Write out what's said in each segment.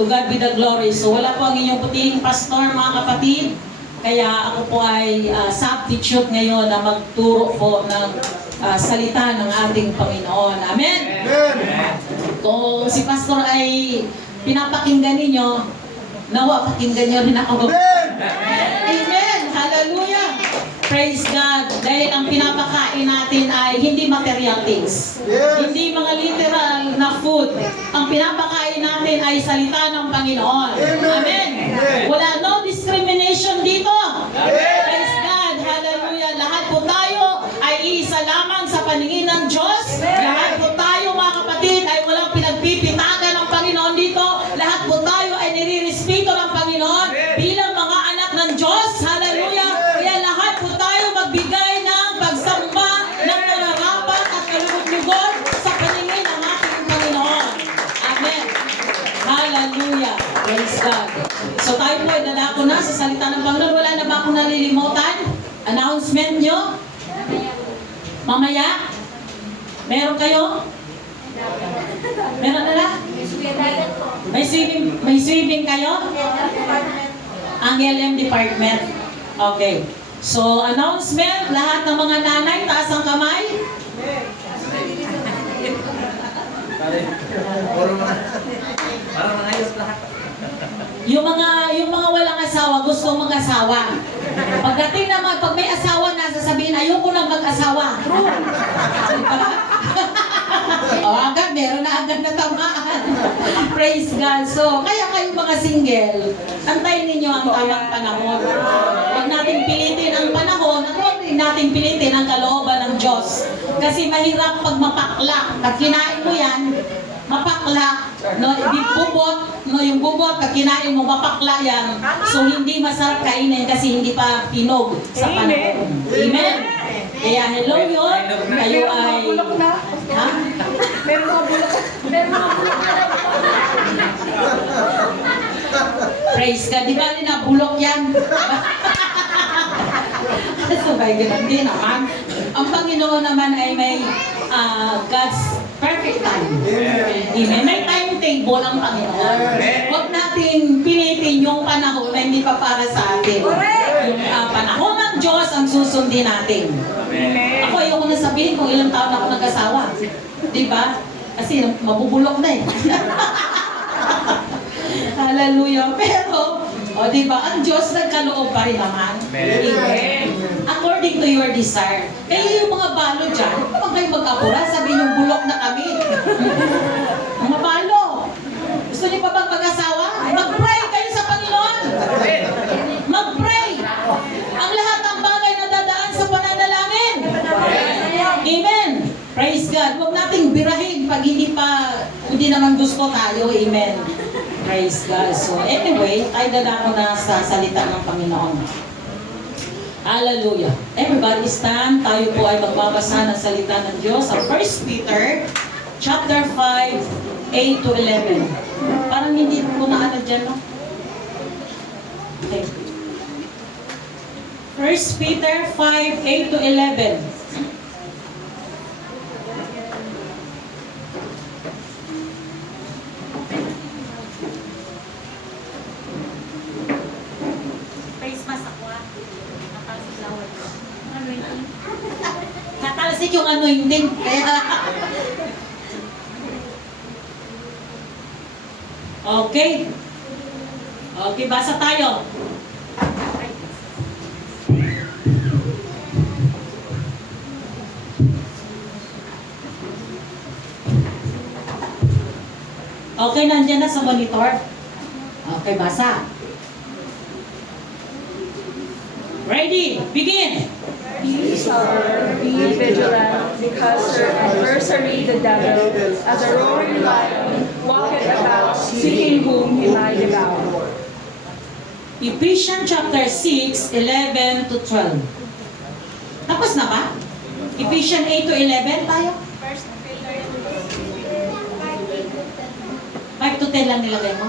To God be the glory. So wala po ang inyong putihing pastor, mga kapatid. Kaya ako po ay substitute ngayon na magturo po ng salita ng ating Panginoon. Amen? Amen. Kung si pastor ay pinapakinggan ninyo, nawa pakinggan nyo rin ako. Amen! Hallelujah! Praise God! Dahil ang pinapakain natin ay hindi material things. Yes. Hindi mga literal na food. Ang pinapakain natin ay salita ng Panginoon. Amen! Wala no discrimination dito. Praise God! Hallelujah! Lahat po tayo ay iisa lamang sa paningin ng Diyos. Lahat po tayo, mga kapatid, ay walang pinagpipitagan ng Panginoon dito. Lahat po tayo ay nirirespeto ng Panginoon bilang mga anak ng Diyos. Hallelujah! Kaya lahat po tayo magbigay ng pagsamba ng nararapat at kalugod-lugod sa paningin ng ating Panginoon. Amen! Hallelujah! Praise God! So tayo po ay dadako na sa salita ng Panginoon. Wala na ba akong nalilimutan? Announcement nyo? Mamaya? Meron kayo? Meron na lang? May swimming kayo? Ang LM department. Okay. So, announcement, lahat ng mga nanay, taas ang kamay. Parang ayos lahat. Yung mga walang asawa, gustong mag-asawa. Pagdating naman, pag may asawa na, sasabihin, ayoko nang mag-asawa. True. Agad, meron na agad na tamaan. Praise God. So, kaya kayong mga single, antayin ninyo ang tamang panahon. Huwag natin pilitin ang panahon at huwag din natin pilitin ang kalooban ng Diyos. Kasi mahirap pag mapakla. Pag kinain mo yan, mapakla, no, bubot, no, yung bubot, pag kinain mo, mapakla yan. So, hindi masarap kainin kasi hindi pa pinog sa panahon. Amen? Kaya, hello yun, kayo ay... Ha? Meron mga bulok na. Praise God, di ba na bulok yan? Sabay, ganun din naman. Ang Panginoon naman ay may God's perfect time. Amen. May timetable ang Panginoon. Huwag nating pilitin yung panahon na hindi pa para sa atin. Yung panahon ng Diyos ang susundin natin. Ako ayoko na sabihin kung ilang taon ako nag-asawa. Di ba? Kasi mabubulok na eh. Hallelujah. Pero, di ba, ang Diyos nagkaloob pa rin naman. Amen. According to your desire. Kaya yung mga balo dyan, huwag kayo magkapura, sabihin yung bulok na kami. Mga balo, gusto niyo pa bang mag-asawa? Mag-pray kayo sa Panginoon. Mag-pray. Ang lahat ng bagay na dadaan sa pananalangin. Amen. Praise God. Huwag nating birahin pag hindi naman gusto tayo. Amen. Praise God. So anyway, tayo dadako na sa salita ng Panginoon. Hallelujah. Everybody stand. Tayo po ay magbabasa ng salita ng Diyos sa 1 Peter chapter 5, 8 to 11. Parang hindi ko na ano dyan, no? Okay. 1 Peter 5, 8 to 11. Natalsik yung anointing. Kaya... Okay. Okay, basa tayo. Okay, nandiyan na sa monitor. Okay, basa. Ready? Begin! Be sober, be vigilant, because your adversary the devil, as a roaring lion, walketh about, seeking whom he might devour. Ephesians chapter 6, 11 to 12. Tapos na ba? Ephesians 8 to 11 tayo? 5 to 10 lang nilagay mo?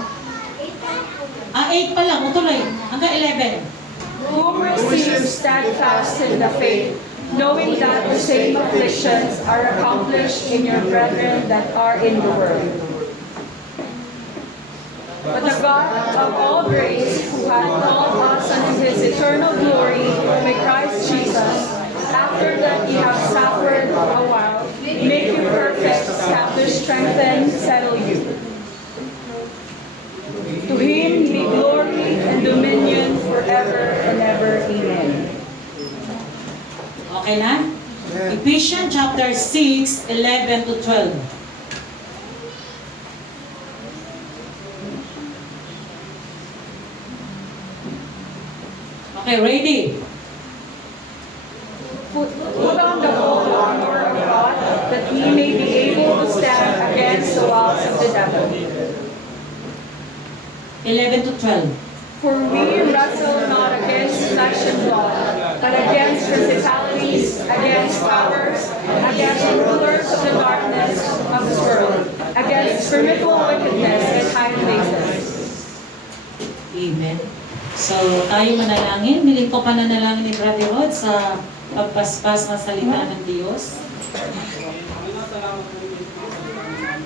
8 pa lang, tuloy. Hanggang 11. Whom receive steadfast in the faith, knowing that the same afflictions are accomplished in your brethren that are in the world. But the God of all grace, who hath called us unto his eternal glory by Christ Jesus, after that ye have suffered a while, make you perfect, establish, strengthen, settle you. To him be glory and dominion forever and ever. Amen. Okay na? Ephesians chapter 6, 11 to 12. Okay, ready? Put on the whole armor of God, that ye may be able to stand against the wiles of the devil. 11 to 12. For we wrestle not against flesh and blood, but against principalities, against powers, against the rulers of the darkness of this world, against spiritual wickedness in high places. Amen. So, tayo manalangin. Miling ko pananalangin ni Brother Rod sa pagpaspas na salita ng Diyos. Panginoon, salamat po rin sa marinig.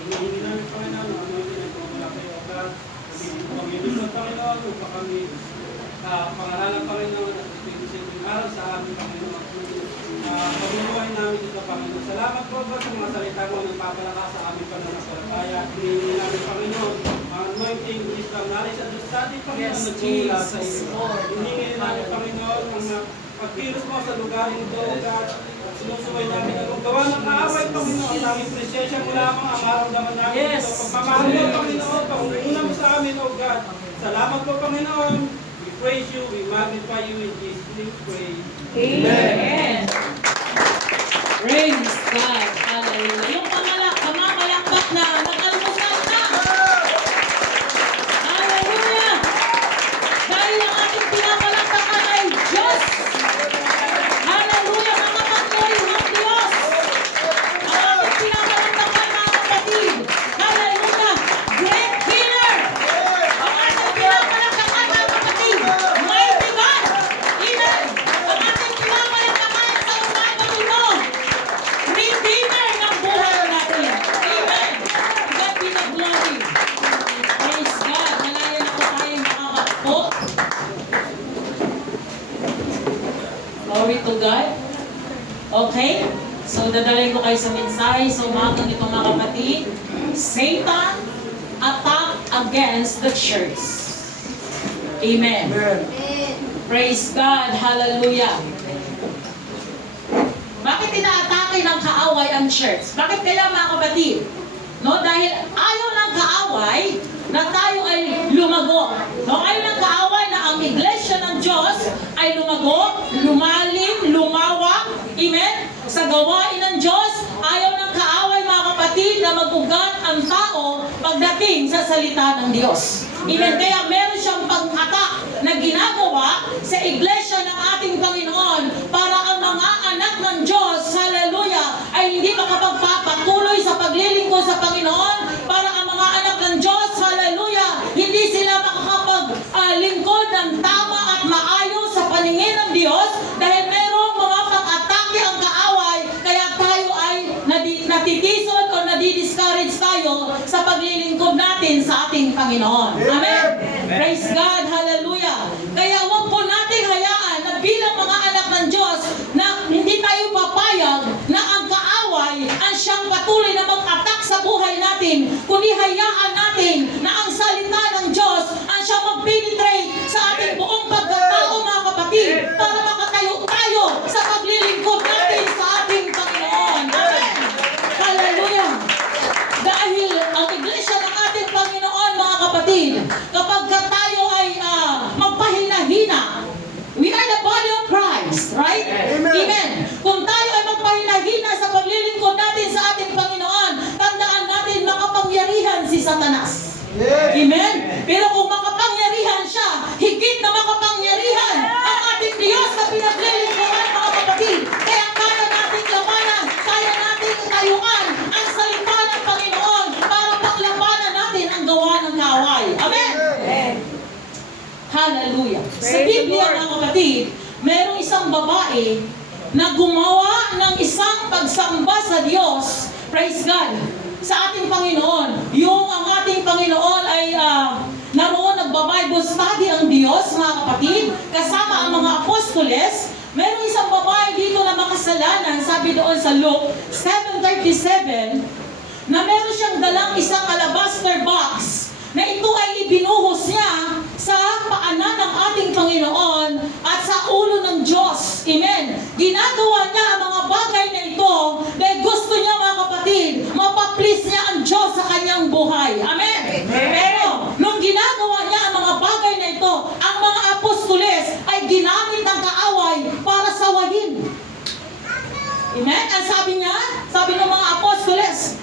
Hinihingi namin, Panginoon, ang mga pinagpapala kayo, O God. Panginoon, Panginoon, upang kami pangaralan, Panginoon, at ipinusipin araw sa aming Panginoon. Pagbubuhay namin ito, Panginoon. Salamat po ba sa mga salita mo na papalakas sa aming pananampalataya. Hinihingi namin, Panginoon, ang anointing, wisdom, knowledge, and understanding, Panginoon, Yes, na tumula sa Jesus, iyo. Lord. Hinihingi namin, Panginoon, ang pagkilos mo sa lugar ito, O God. Sinusuway namin ang gawa ng kaaway, Panginoon. Ang aming presensya mo lamang ang maramdaman namin Yes. ito. Pagmamahal mo, Panginoon, pangunguna mo sa amin, O God. Salamat po, Panginoon. We praise you, we magnify you in Jesus' name, we pray. Amen. Praise God. Hallelujah. Yung pamamalakpak na nag-almusal na. Hallelujah. Dahil ang ating pinapalakpakan ay Diyos. Hallelujah, mga patuloy ng Diyos. Ang ating pinapalakpakan, mga kapatid. Hallelujah. Great healer. Ang ating pinapalakpakan, mga kapatid. Mighty God. Amen. Ang ating pinapalakpakan sa umagang ito. Redeemer ng buhay natin. Amen. God be the glory. Praise God. Malaya na po tayong makakakpo. Glory to God. Okay? So, dadalhin ko kayo sa mensahe. So, umagang itong mga kapatid. Satan attack against the church. Amen. Praise God. Hallelujah. Bakit inaatake ng kaaway ang church? Bakit kaya, mga kapatid? No, dahil ayaw ng kaaway na tayo ay lumago. No, ayaw ng kaaway na ang iglesia ng Diyos ay lumago, lumalim, lumawak. Amen? Sa gawain ng Diyos, ayaw ng kaaway, mga kapatid, na mag-ugat ang tao pagdating sa salita ng Diyos. Amen? Kaya meron siyang pag-attack na ginagawa sa iglesia ng ating Panginoon para ang mga anak ng Diyos, hallelujah, ay hindi makapagpapatuloy sa paglilingkod sa Panginoon, para ang mga anak ng Diyos, hallelujah, hindi sila makakapaglingkod ng tama at maayos sa paningin ng Diyos dahil merong mga pang-atake ang kaaway, kaya tayo ay natitisod o nadi-discourage tayo sa paglilingkod natin sa ating Panginoon. Amen? Praise God, hallelujah. Kaya huwag po nating hayaan na bilang mga anak ng Diyos na hindi tayo papayag na ang kaaway ang siyang patuloy na mag-attack sa buhay natin, kundi hayaan natin na ang salita ng Diyos ang siyang mag-penetrate sa ating buong pagkatao, mga kapatid, para makatayo tayo sa paglilingkod natin sa ating Panginoon. Amen. Hallelujah. Dahil ang iglesia ng ating Panginoon, mga kapatid, kapag tayo ay magpahina-hina, we are the body of Christ, right? Amen. Kung tayo ay magpahina-hina sa paglilingkod natin sa ating Panginoon, tandaan natin makapangyarihan si Satanas. Amen? Pero kung makapangyarihan siya, higit na makapangyarihan ang ating Diyos na pinaglilingkuran, mga kapatid. Kaya kaya natin labanan, kaya natin tayuan ang salita ng Panginoon para paglabanan natin ang gawa ng kaaway. Amen? Hallelujah. Sa Biblia, mga kapatid, merong isang babae na gumawa ng isang pagsamba sa Diyos. Praise God. Sa ating Panginoon. Yung ang ating Panginoon ay sabi doon sa Luke 7:37, na meron siyang dalang isang alabaster box na ito ay ibinuhos niya sa paanan ng ating Panginoon at sa ulo ng Diyos. Amen. Ginagawa niya ang mga bagay na ito dahil gusto niya, mga kapatid, mapaplease niya ang Diyos sa kanyang buhay. Amen. Pero nung ginagawa niya ang mga bagay na ito, ang mga apostoles ay ginamit ng kaaway para sawayin. Amen. Ang sabi niya, sabi ng mga apostoles,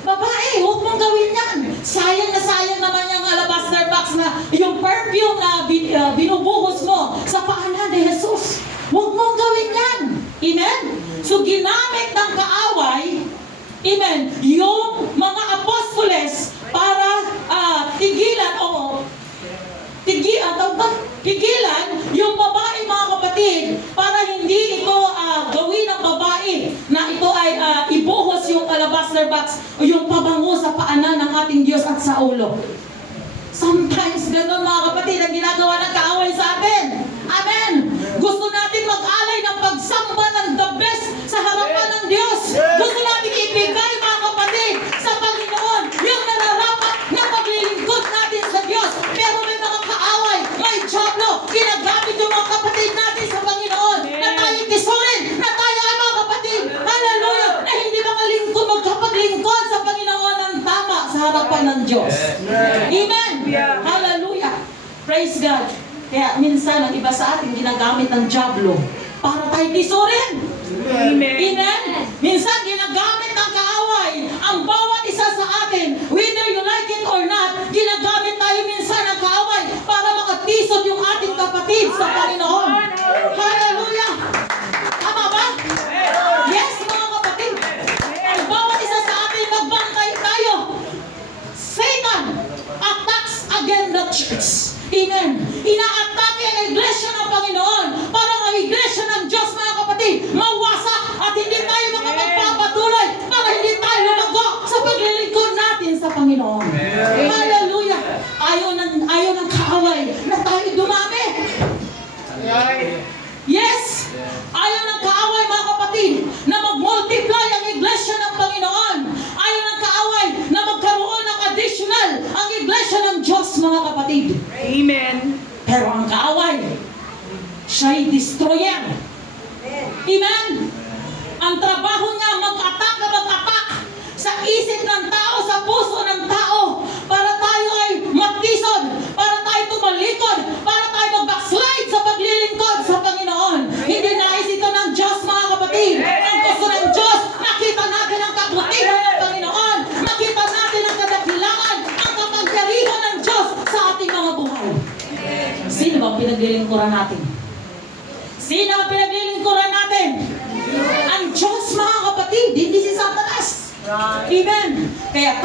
babae, huwag mong gawin yan. Sayang na sayang naman yung alabaster box na yung perfume na binubuhos mo sa paanan ni Jesus. Huwag mong gawin yan. Amen? So ginamit ng kaaway, amen, yung mga apostoles para tigilan yung babae, mga kapatid, para hindi ito gawin ng babae na ito ay ibuhos yung alabaster box o yung pabango sa paanan ng ating Diyos at sa ulo. Sometimes ganun, mga kapatid, ang ginagawa ng kaaway sa atin. Amen. Gusto natin mag-alay ng pagsamba ng the best sa harapan ng Diyos. Gusto natin ibigay, mga kapatid, sa Panginoon yung nararapat na paglilingkod natin sa Diyos. Pero may mga kaaway, may diablo, ginagamit yung mga kapatid natin sa Panginoon na tayo tisurin, na tayo ay mga kapatid, hallelujah, na hindi magkapaglingkod sa Panginoon ng tama sa harapan ng Diyos. Amen. Hallelujah. Praise God. Kaya minsan ang iba sa atin ginagamit ng diablo para tayo tisurin. Amen. Amen. Minsan ginagamit ng kaaway ang bawat isa sa atin, whether you like it or not, ginagamit tayo minsan ng kaaway para makatisod yung ating kapatid sa Panginoon. Hallelujah. Tama ba? Yes, mga kapatid. Ang bawat isa sa atin, magbantay tayo. Satan attacks against the church. Amen. Ina-atake ang iglesia ng Panginoon para ang iglesia ng Diyos, mga kapatid, mawasak at hindi tayo makapagpapatuloy para hindi tayo lumago sa paglilingkod natin sa Panginoon. Hallelujah. Ayaw ng kaaway na tayo dumami. Yes. Ayaw ng kaaway, mga kapatid, na mag-multiply ang iglesia ng Panginoon. Ayaw ng kaaway na magkaroon ng additional ang iglesia ng Diyos, mga kapatid. Amen. Pero ang kaaway, siya'y destroyer. Amen? Ang trabaho niya, mag-attack sa isip ng tao, sa puso ng tao, para tayo ay matisod, para tayo tumalikod, para tayo mag-backslide sa paglilingkod sa Panginoon. Hindi nais ito ng Diyos, mga kapatid. Ang gusto ng Diyos, nakita natin ang kabutihan ng Panginoon, nakita natin ang kadakilaan, ang kapangyarihan ng Diyos sa ating mga buhay. Sino ba ang pinaglilingkuran natin? Sino ang pinaglilingkuran natin? Ang Diyos, mga kapatid, hindi si Satanas. Amen. Kaya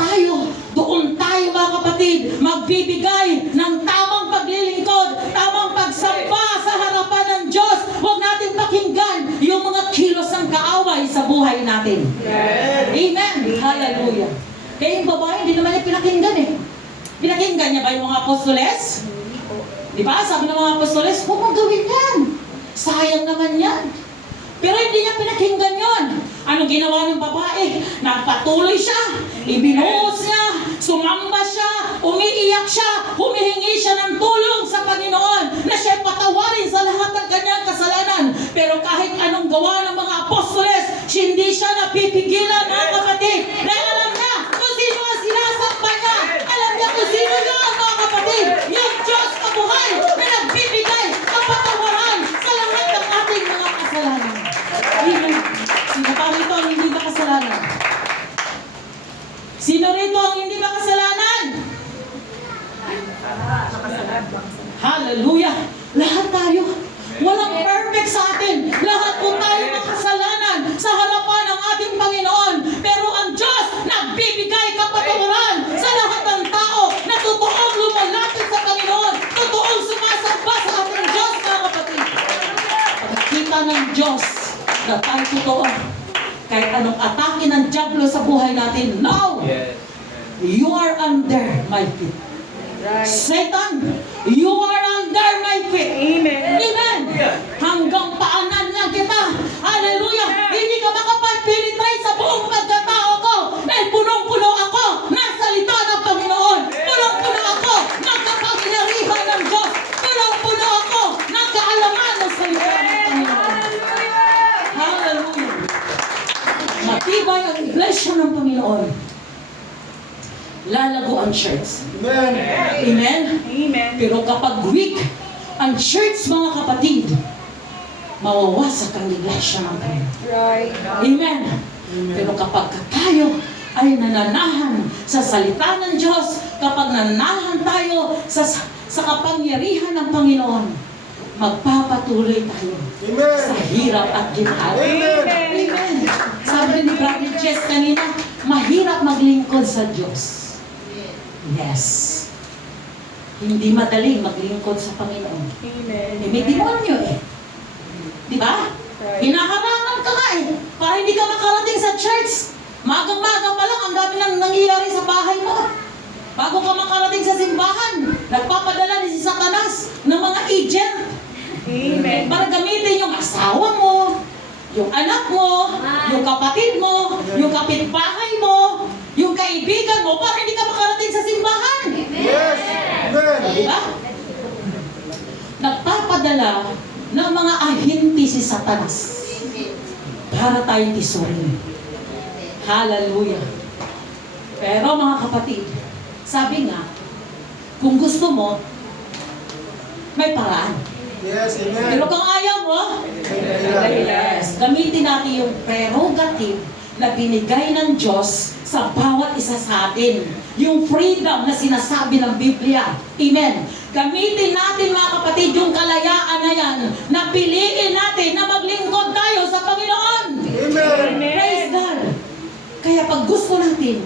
doon tayo, mga kapatid, magbibigay ng tamang paglilingkod, tamang pagsamba sa harapan ng Diyos. Huwag natin pakinggan yung mga kilos ng kaaway sa buhay natin. Amen. Hallelujah. Kaya yung babae, hindi naman niya pinakinggan eh. Pinakinggan niya ba yung mga apostoles? Di ba? Sabi ng mga apostoles, huwag mong gawin yan. Sayang naman yan. Pero hindi niya pinakinggan yon. Anong ginawa ng babae? Nagpatuloy siya, ibinuhos niya, sumamba siya, umiiyak siya, humihingi siya ng tulong sa Panginoon na siya patawarin sa lahat ng kanyang kasalanan. Pero kahit anong gawa ng mga apostoles, hindi siya napipigilan, mga kapatid. Dahil alam niya kung sino ang sinasakpa niya. Alam niya kung sino yun, mga kapatid. Yung Diyos na buhay na nagbibigay kapatawaran sa lahat ng ating mga kasalanan. Amen. Sino pa rito ang hindi makasalanan? Sino rito ang hindi makasalanan? Hallelujah! Lahat tayo. Walang perfect sa atin. Lahat po tayo makasalanan sa harapan ng ating Panginoon. Pero ang Diyos nagbibigay kapatawaran sa lahat ng tao na totoong lumalapit sa Panginoon. Totoong sumasamba sa ating Diyos, mga kapatid. Pagkita ng Diyos na tayo totoo. Kahit anong atake ng diablo sa buhay natin, no! You are under my feet. Satan, you are under my feet. Amen. Amen. Hanggang paanan lang kita. Hallelujah. lalago ang church. Amen. Amen? Amen. Pero kapag weak ang church, mga kapatid, mawawasak ang iglesia ng Panginoon. Right. Amen. Pero kapag tayo ay nananahan sa salita ng Diyos, kapag nananahan tayo sa kapangyarihan ng Panginoon, magpapatuloy tayo Amen. sa hirap at ginhawa. Amen. Amen. Sabi ni Brother Jess kanina, mahirap maglingkod sa Diyos. Yes. Hindi madaling maglingkod sa Panginoon. Amen. May demonyo eh. Di ba? Right. Hinaharangan ka nga eh. Para hindi ka makarating sa church. Magang-maga pa lang, ang dami nang nangyayari sa bahay mo. Bago ka makarating sa simbahan, nagpapadala ni si Satanas ng mga agent. Amen. Para gamitin yung asawa mo, yung anak mo, yung kapatid mo, yung kapitbahay mo, yung kaibigan mo, para hindi ka makarating sa simbahan. Yes. Amen. Di ba? Nagpapadala ng mga ahinti si Satanas para tayo tisurin. Hallelujah. Pero mga kapatid, sabi nga, kung gusto mo, may paraan. Yes. Amen. Pero kung ayaw mo, yes, gamitin natin yung prerogative na binigay ng Diyos sa bawat isa sa atin. Yung freedom na sinasabi ng Biblia. Amen. Gamitin natin mga kapatid yung kalayaan na yan na piliin natin na maglingkod tayo sa Panginoon. Amen. Praise God. Kaya pag gusto natin,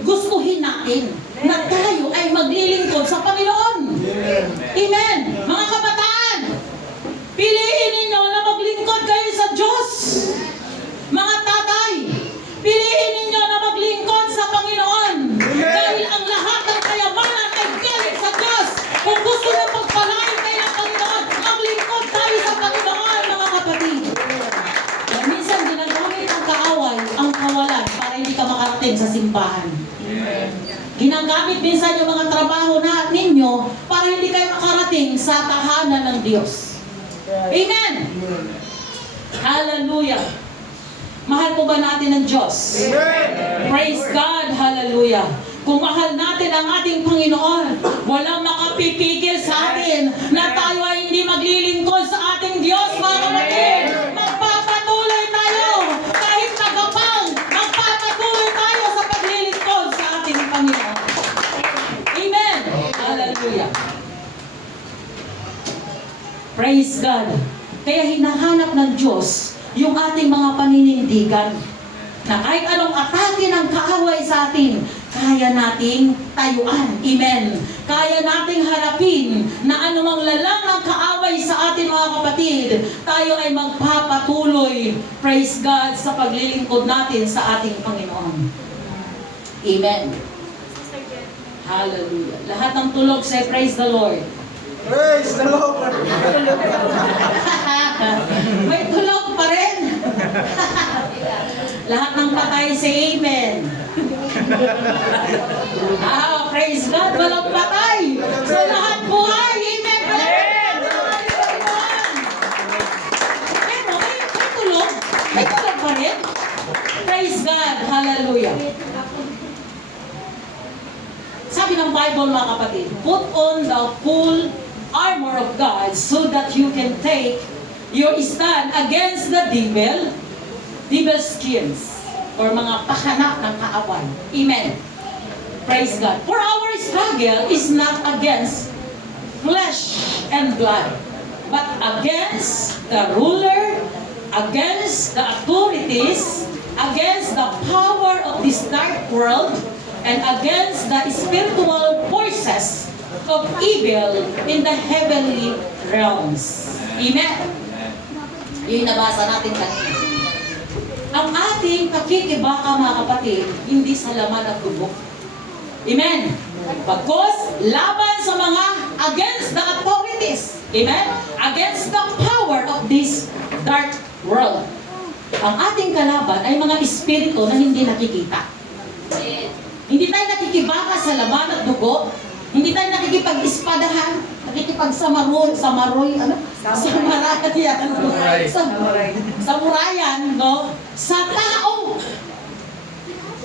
gustuhin natin na tayo ay maglilingkod sa Panginoon. Amen. Amen. Mga kabataan, piliin ninyo na maglingkod kayo sa Diyos. Mga tatay, piliin ninyo na maglingkod sa Panginoon. Dahil ang lahat ng kayamanan ay galing sa Diyos. Kung gusto na pagpalain kayo ng Panginoon, maglingkod tayo sa Panginoon, mga kapatid. Kaya minsan ginagamit ng kaaway ang kawalan para hindi ka makarating sa simbahan. Ginagamit minsan yung mga trabaho na ninyo para hindi kayo makarating sa tahanan ng Diyos. Amen! Hallelujah! Mahal po ba natin ang Diyos? Amen. Praise God! Hallelujah! Kung mahal natin ang ating Panginoon, walang makapipigil sa atin na tayo ay hindi maglilingkod sa ating Diyos, mga kapatid! Magpapatuloy tayo! Kahit magapang, magpapatuloy tayo sa paglilingkod sa ating Panginoon. Amen! Hallelujah! Praise God! Kaya hinahanap ng Diyos yung ating mga paninindigan na kahit anong atake ng kaaway sa atin, kaya nating tayuan. Amen. Kaya nating harapin na anumang lalang ng kaaway sa atin, mga kapatid, tayo ay magpapatuloy, praise God, sa paglilingkod natin sa ating Panginoon. Amen. Hallelujah. Lahat ng tulog say, praise the Lord. Praise the Lord. May tulog pa rin. Lahat ng patay say amen. Praise God, walang patay. So lahat buhay, amen pa rin. Pero may tulog. May tulog pa rin. Praise God, hallelujah. Sabi ng Bible, mga kapatid, put on the full armor of God so that you can take your stand against the devil schemes, or mga pahanak ng kaaway. Amen. Praise God. For our struggle is not against flesh and blood, but against the ruler, against the authorities, against the power of this dark world, and against the spiritual forces of evil in the heavenly realms. Amen. Yung nabasa natin kanina. Ang ating pakikibaka, mga kapatid, hindi sa laman at dugo. Amen. Bagkus, laban sa mga against the authorities. Amen. Against the power of this dark world. Ang ating kalaban ay mga espiritu na hindi nakikita. Hindi tayo nakikibaka sa laman at dugo. Hindi tayo nakikipag-ispadahan, samarayan, no? Sa tao.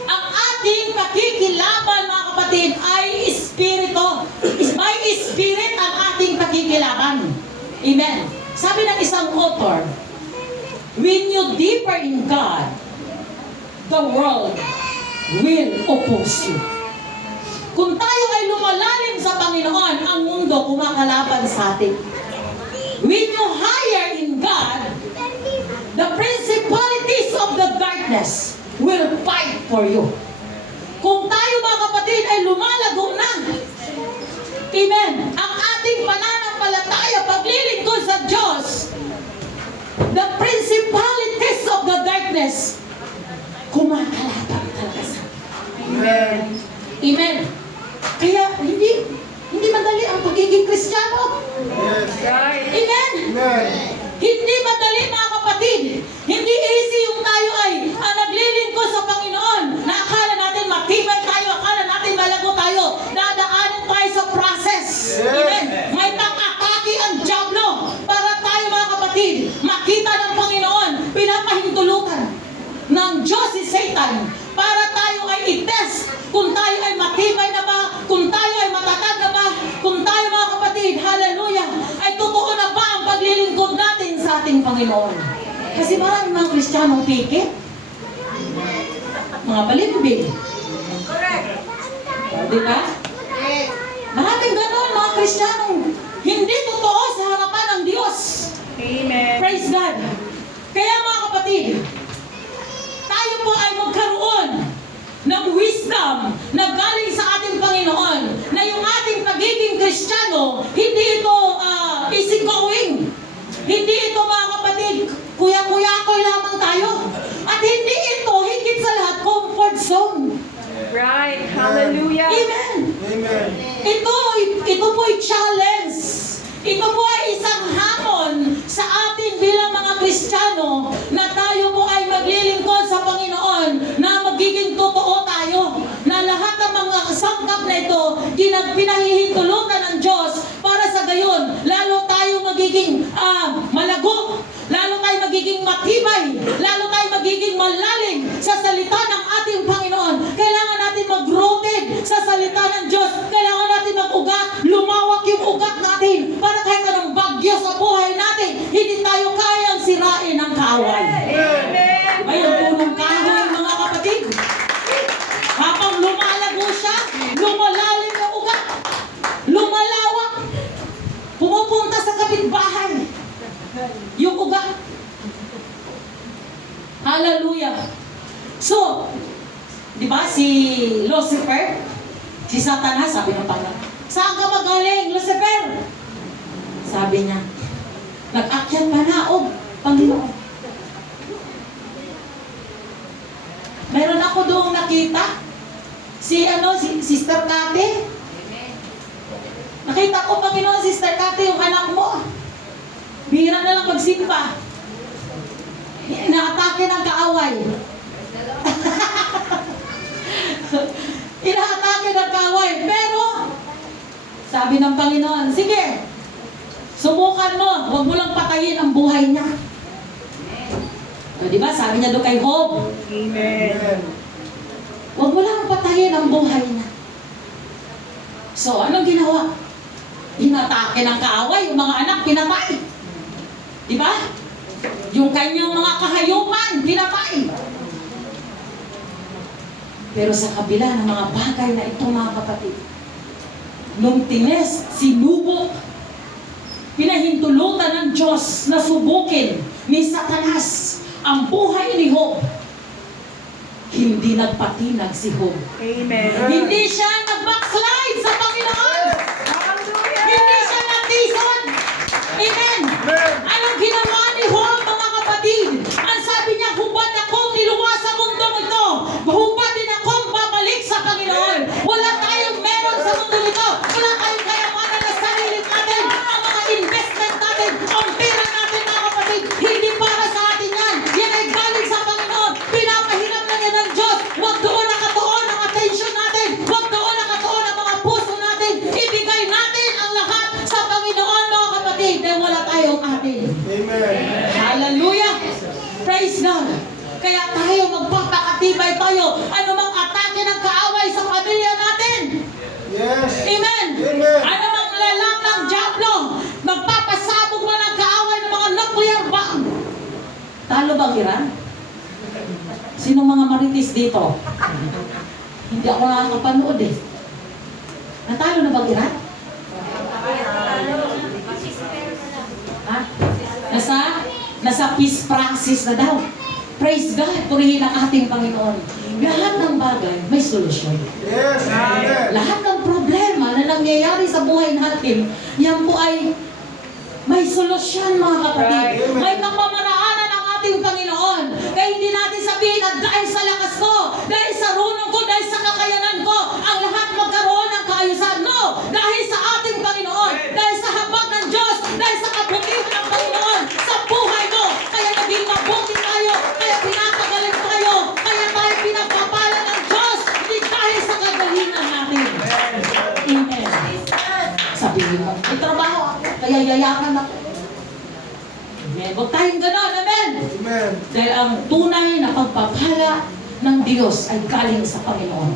Ang ating pakikilaban, mga kapatid, kapatid, ay espiritu. By spirit ang ating pakikilaban. Amen. Sabi ng isang author, when you deeper in God, the world will oppose you. Kung tayo ay lumalalim sa Panginoon, ang mundo kumakalaban sa atin. When you higher in God, the principalities of the darkness will fight for you. Kung tayo mga kapatid ay lumalago na, amen, ang ating pananampalataya, paglilingkod sa Diyos, the principalities of the darkness, kumakalaban talaga sa atin. Amen. Amen. Kaya hindi madali ang pagiging Kristiyano. Yes. Right. Amen. Amen. Hindi madali mga kapatid. Hindi easy yung tayo ay naglilingkod sa Panginoon na akala natin matibay tayo, akala natin malago tayo. Dadaanin tayo sa process. Amen. May pang-atake ang dyablo para tayo mga kapatid makita ng Panginoon. Pinapahintulutan ng Diyos si Satan para tayo ay i-test kung tayo ay matibay na ba, kung tayo ay matatag na ba, kung tayo mga kapatid, hallelujah, ay totoo na ba ang paglilingkod natin sa ating Panginoon. Kasi maraming mga Kristiyanong pikit, mga balimbing. Di ba? Maraming ganon mga Kristiyanong hindi totoo sa harapan ng Diyos. Amen. Praise God. Kaya mga kapatid, tayo po ay magkaroon ng wisdom na galing sa ating Panginoon na yung ating pagiging Kristiyano, hindi ito easy going. Hindi ito mga kapatid, kuya-kuya-koy lamang tayo. At hindi ito, higit sa lahat, comfort zone. Right. Hallelujah. Amen. Amen. Ito po ay challenge. Ito po ay isang hamon sa atin bilang mga Kristiyano na tayo po ay maglilingkod sa Panginoon na magiging totoo tayo. Na lahat ng mga sangkap na ito, pinahihintulutan ng Diyos para sa gayon, lalo tayo magiging malago, lalo tayo magiging matibay, lalo tayo magiging malalim sa salita ng ating Panginoon. Kailangan natin mag-rooted sa salita ng Diyos. Kailangan natin mag-ugat, lumawak yung ugat natin para kahit anong bagyo sa buhay natin, hindi tayo kayang sirain ng kaaway. Amen. Ay, ang punong kahoy mga kapatid. Habang lumalago siya, lumalalim yung ugat, lumalawak, pumupunta sa kapitbahay yung ugat. Hallelujah. So, di ba si Lucifer, si Satanas, sabi ng Panginoon, saan ka magaling, Lucifer? Sabi niya, nag-akyat panaog, Panginoon. Meron ako doong nakita, si Sister Kate. Nakita ko, Panginoon, Sister Kate, yung anak mo. Bihira na lang magsimba. Inaatake ng kaaway. Inaatake ng kaaway. Pero, sabi ng Panginoon, sige, subukan mo, huwag mo lang patayin ang buhay niya. O, diba? Sabi niya doon kay Job, Amen. huwag mo lang patayin ang buhay niya. So, anong ginawa? Inatake ng kaaway, yung mga anak, pinatay. Diba? Yung kanyang mga kahayupan, pinatay. Pero sa kabila ng mga bagay na ito, mga kapatid, nung sinubok, pinahintulutan ng Diyos na subukin ni Satanas ang buhay ni Job, hindi nagpatinag si Job. Amen. Hindi siya nag-backslide sa Panginoon. Hallelujah. Hindi siya natison. Amen. Anong ginawa ni Job, mga kapatid? Ang sabi niya, hubad akong niluwas sa mundong ito. Hubad din akong babalik sa Panginoon. Wala tayong meron sa mundo nito. Wala tayong kayamanan na sarili natin. Ang mga investment natin, ang pera natin, mga kapatid, hindi para sa atin yan. Yan ay galing sa Panginoon. Pinapahiram na yan ng Diyos. Huwag doon nakatuon ang attention natin. Huwag doon nakatuon ang mga puso natin. Ibigay natin ang lahat sa Panginoon, mga kapatid, dahil wala tayong atin. Amen. Hallelujah! Praise God! Kaya tayo magpapakatibay tayo. Ano mang atake ng kaaway sa pamilya natin, dito. Hindi ako nakakapanood eh. Natalo na bang Iran? Ha? Nasa peace practice na daw. Praise God, purihin ang ating Panginoon. Lahat ng bagay may solusyon. Yes, amen. Lahat ng problema na nangyayari sa buhay natin, yan po ay may solusyon, mga kapatid. May kapamaraanan ang ating Panginoon. Kaya hindi natin sabihin at dahil sa lakas ko, dahil sa runong ko, dahil sa kakayanan ko, ang lahat magkaroon ng kaayusan. No! Dahil sa ating Panginoon, dahil sa habag ng Diyos, dahil sa kabutihan ng Panginoon, sa buhay mo, kaya naging mabuti tayo, kaya pinapagaling tayo, kaya tayo pinagpapala ng Diyos, hindi dahil sa kagalingan natin. Amen. Sabihin mo, may trabaho ako, kaya yayaman ako. Amen. Huwag tayong ganon, amen. Amen. Dahil ang tunay na pagpapala ng Diyos ay galing sa Panginoon.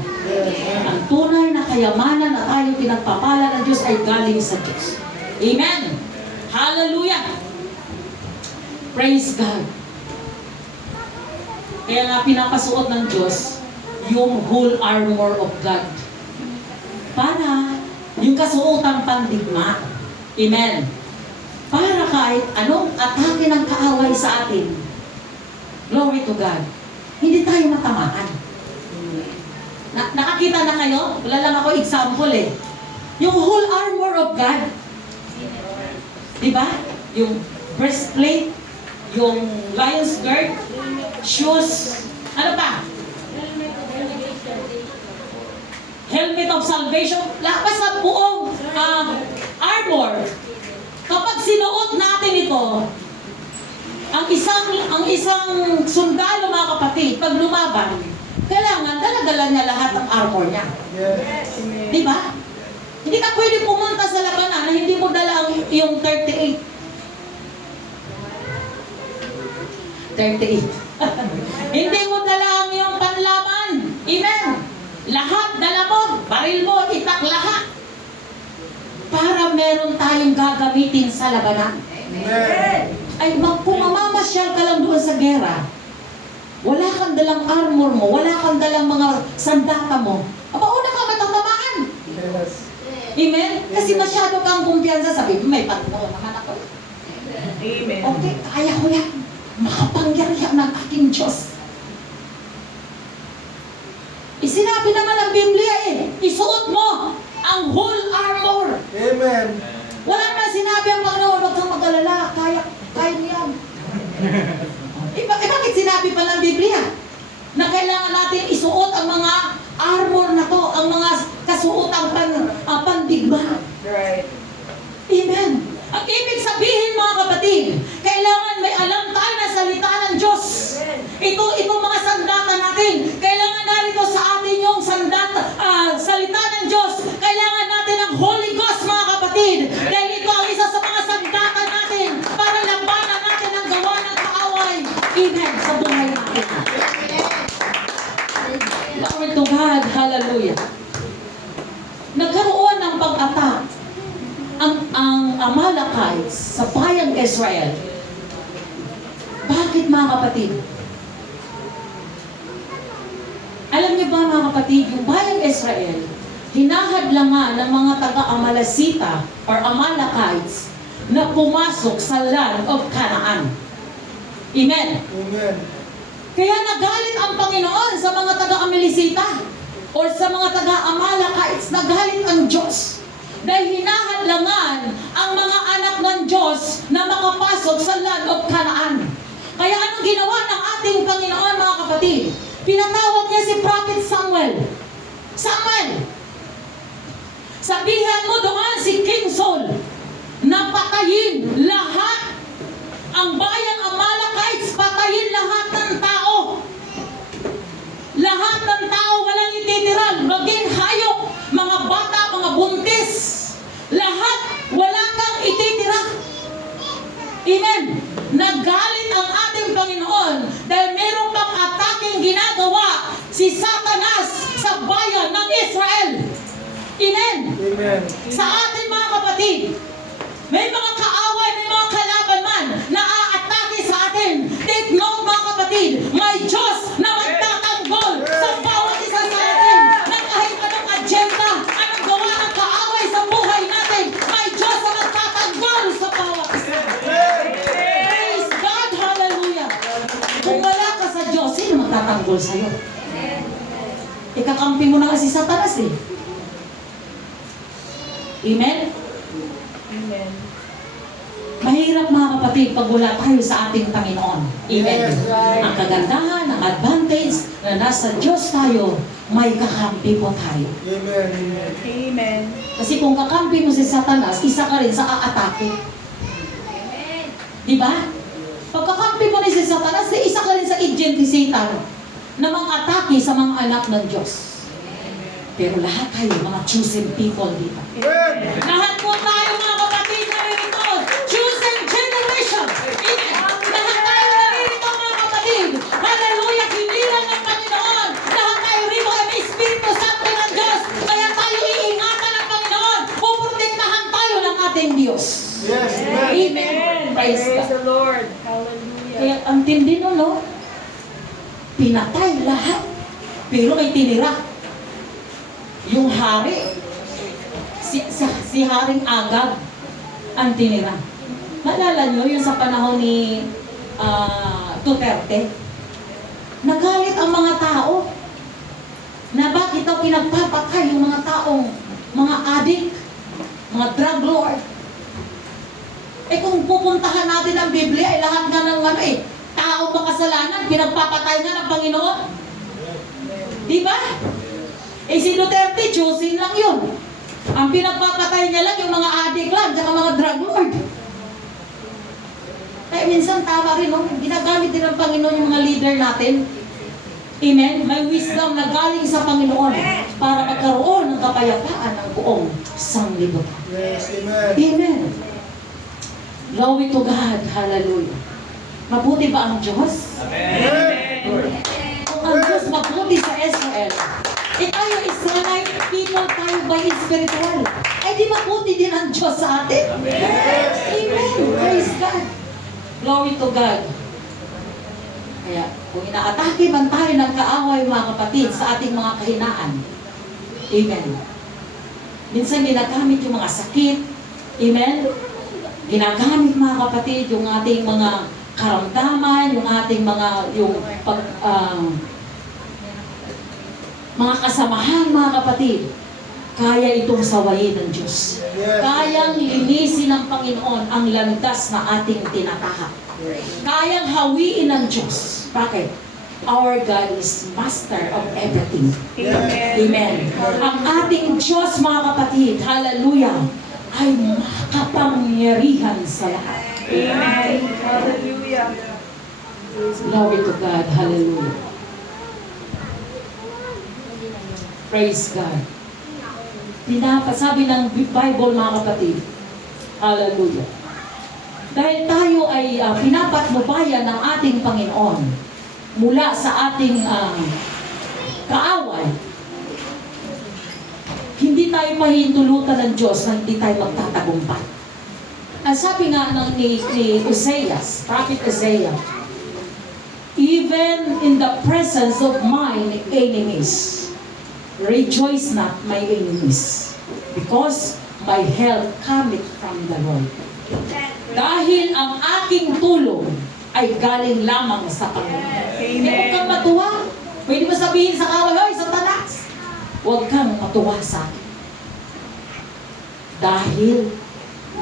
Ang tunay na kayamanan na tayo pinagpapala ng Diyos ay galing sa Diyos. Amen. Hallelujah. Praise God. Kaya nga pinapasuot ng Diyos yung whole armor of God. Para yung kasuotang pandigma. Amen. Para kahit anong atake ng kaaway sa atin, glory to God, hindi tayo matamaan. Nakakita na kayo? Wala lang ako example eh. Yung whole armor of God. Diba? Yung breastplate, yung lion's guard, shoes, ano pa? Helmet of salvation, lakas sa buong armor. Kapag sinuot natin ito, ang isang sundalo, mga kapatid, pag lumaban, kailangan dala-dala niya lahat ng armor niya. Yes. Di ba? Hindi ka pwede pumunta sa labanan na hindi mo dala yung 38. 38. Hindi mo dala ang iyong panlaban. Amen. Lahat dala mo, baril mo, itak lahat. Para meron tayong gagamitin sa labanan. Amen. Ay, kung mamamasyal ka lang doon sa gera, wala kang dalang armor mo, wala kang dalang mga sandata mo, una ka matatamaan. Yes. Amen? Kasi masyado kang kumpiyansa, sabi mo, may pagbuo naman ako. Amen. Okay, kaya ko yan. Makapangyarihan ng aking Diyos. Sinabi naman ng Biblia isuot mo ang whole armor. Amen. Wala na sinabi ang Panginoon, huwag kang mag-alala, kaya mo yan. Bakit sinabi pa ng Biblia na kailangan natin isuot ang mga armor na to, ang mga kasuotang pandigma? Right. Amen. Ang ibig sabihin, mga kapatid, kailangan may alam tayo na salita ng Diyos. Ito mga sandata natin. Kailangan narito sa atin yung salita ng Diyos. Kailangan natin ang Holy Ghost, mga kapatid. Dahil ito ang isa sa mga sandata natin para labanan natin ang gawa ng kaaway. Amen. Sa buhay natin. Glory to God. Hallelujah. Nagkaroon ng pag-attack ang Amalekites sa bayang Israel. Bakit, mga kapatid? Alam niyo ba, mga kapatid, yung bayang Israel, hinahadlangan ng mga taga-Amalasita or Amalekites na pumasok sa land of Canaan. Amen. Amen. Kaya nagalit ang Panginoon sa mga taga-Amalasita or sa mga taga-Amalekites. Nagalit ang Diyos. Dahil hinahadlangan ang mga anak ng Diyos na makapasok sa land of Canaan. Kaya anong ginawa ng ating Panginoon, mga kapatid? Pinatawag niya si Prophet Samuel. Samuel, sabihan mo doon si King Saul na patayin lahat ang bayang Amalekites, patayin lahat ng tao. Lahat ng tao walang ititira, maging hayop, mga bata, mga buntis. Lahat, wala kang ititira. Amen. Nagalit ang ating Panginoon dahil meron pang ataking ginagawa si Satanas sa bayan ng Israel. Amen. Amen. Sa atin, mga kapatid, may mga kaaway, may mga kalaban man na aatake sa atin. Take note, mga kapatid, may Diyos na magtatanggol tungkol sa'yo. Ikakampi mo na kasi Satanas eh. Amen? Amen. Mahirap mga kapatid pag wala tayo sa ating Panginoon. Amen? Yes, right. Ang kagandahan, ang advantage na nasa Diyos tayo, may kakampi po tayo. Amen. Amen. Amen. Kasi kung kakampi mo si Satanas, isa ka rin sa aatake. Di ba? Pag kakampi mo ni si Satanas, isa ka rin sa agent ni Satan na mang-atake sa mga anak ng Diyos. Pero lahat tayo, mga chosen people dito. Amen. Lahat po tayo mga kapatid naririto. Chosen generation. Amen. Lahat tayo naririto mga kapatid. Hallelujah. Hinilan ng Panginoon. Lahat tayo rito ay may Espiritu Santo ng Diyos. Kaya tayo iingatan ng Panginoon. Puprotektahan tayo ng ating Diyos. Yes, amen. Amen. Praise Praise God. the Lord. Hallelujah. Kaya ang tindi nun, no? Pinatay lahat. Pero may tinira. Yung hari, si Haring Agag ang tinira. Maalala nyo yung sa panahon ni Duterte? Nagalit ang mga tao na bakit daw pinagpapatay yung mga taong, mga addict, mga drug lord. Eh kung pupuntahan natin ang Biblia, ay lahat nga ng taong makasalanan, pinagpapatay nga ng Panginoon. Di ba? Eh si Duterte, chosen lang yun. Ang pinagpapatay niya lang yung mga addict lang, tsaka mga drug lord. Kaya minsan tama rin, no? Ginagamit din ng Panginoon yung mga leader natin. Amen? May wisdom na galing sa Panginoon para magkaroon ng kapayapaan ng buong sanglibutan. Yes, amen. Amen. Glory to God. Hallelujah. Mabuti ba ang Diyos? Amen. Kung ang Diyos mabuti sa Israel, eh tayo Israelite people, tayo by spiritual. Eh di mabuti din ang Diyos sa atin. Yes. Amen. Praise God. Glory to God. Kaya kung inaatake man tayo ng kaaway mga kapatid sa ating mga kahinaan, amen. Minsan ginagamit yung mga sakit, amen. Ginagamit mga kapatid yung ating mga karamdaman, yung ating mga kasamahan mga kapatid. Kaya itong sawayin ng Diyos. Yes. Kayang linisin ng Panginoon ang landas na ating tinatahak. Kayang hawiin ng Diyos. Bakit? Our God is master of everything. Amen. Amen. Ang ating Diyos mga kapatid, hallelujah, ay makapangyarihan sa lahat. Amen. Hallelujah. Glory to God. Hallelujah. Praise God. Sabi ng Bible mga kapatid, hallelujah. Dahil tayo ay pinapatnubayan ng ating Panginoon mula sa ating kaaway, hindi tayo mahintulutan ng Diyos na hindi tayo magtatagumpay. Ang sabi nga ni Isaias, Prophet Isaiah, even in the presence of mine enemies, rejoice not my enemies, because my help cometh from the Lord. Dahil ang aking tulong ay galing lamang sa Panginoon. Hindi huwag kang matuwa. Pwede mo sabihin sa kaaway, hoy, Satanas! Huwag kang matuwa sa akin. Dahil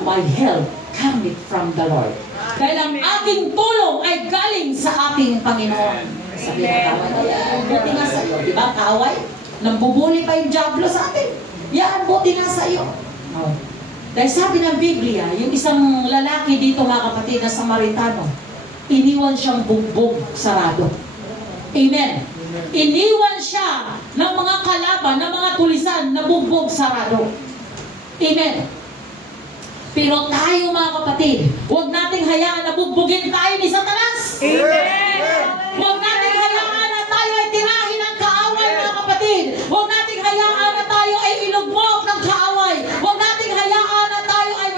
my help cometh from the Lord. Dahil ang aking tulong ay galing sa ating Panginoon. Sabi ng kaaway, buti nga sa iyo. Di ba, kaaway? Nambubuli pa yung diablo sa atin. Yan, buti nga sa iyo. Oh. Dahil sabi ng Biblia, yung isang lalaki dito mga kapatid na Samaritano, iniwan siyang bugbog sarado. Amen. Iniwan siya ng mga kalaban, ng mga tulisan na bugbog sarado. Amen. Pero tayo mga kapatid, huwag nating hayaan na bugbugin tayo ni Satanas. Amen. Huwag nating hayaan na tayo ay tirahin ng kaaway mga kapatid. Huwag nating hayaan na tayo ay ilugbog ng kaaway. Huwag nating hayaan na tayo ay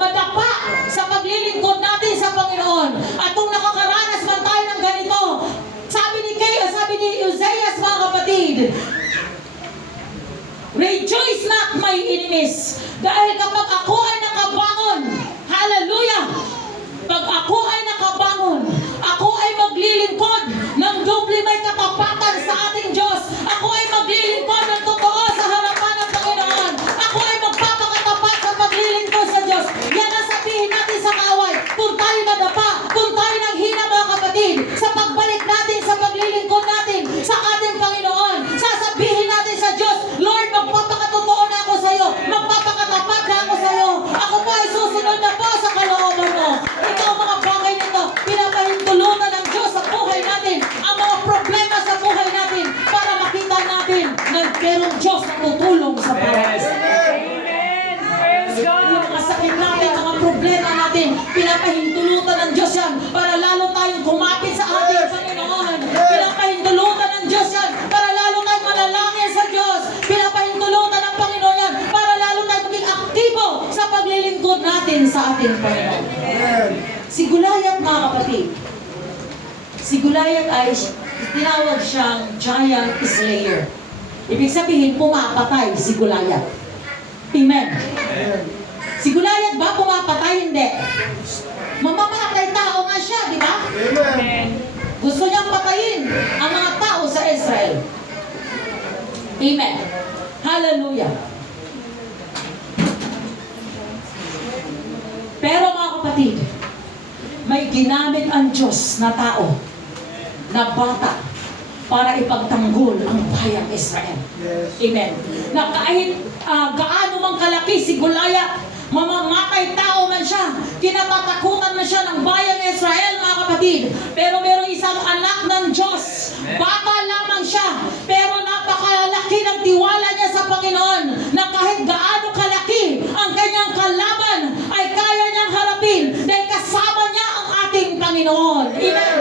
madapa sa paglilingkod natin sa Panginoon. At kung nakakaranas man tayo ng ganito, sabi ni Isaiah mga kapatid, rejoice not my enemies. Dahil kapag ako ay nakabangon, hallelujah, pag ako ay nakabangon, ako ay ating Panginoon. Amen. Si Goliath, mga kapatid, si Goliath ay tinawag siyang giant slayer. Ibig sabihin, pumapatay si Goliath. Amen. Si Goliath ba pumapatay? Hindi. Mamamatay tao nga siya, di ba? Amen. Gusto niyang patayin ang mga tao sa Israel. Amen. Hallelujah. Pero mga kapatid, may ginamit ang Diyos na tao, na bata, para ipagtanggol ang bayang Israel. Yes. Amen. Na kahit gaano mang kalaki si Goliath, mamamatay tao man siya, kinatatakutan man siya ng bayang Israel, mga kapatid. Pero merong isang anak ng Diyos, bata lamang siya, pero napakalaki ng tiwala niya sa Panginoon, na kahit gaano kalaki ang kanyang kalaban, ay kaya niyang harapin, dahil kasama niya ang ating Panginoon. Amen.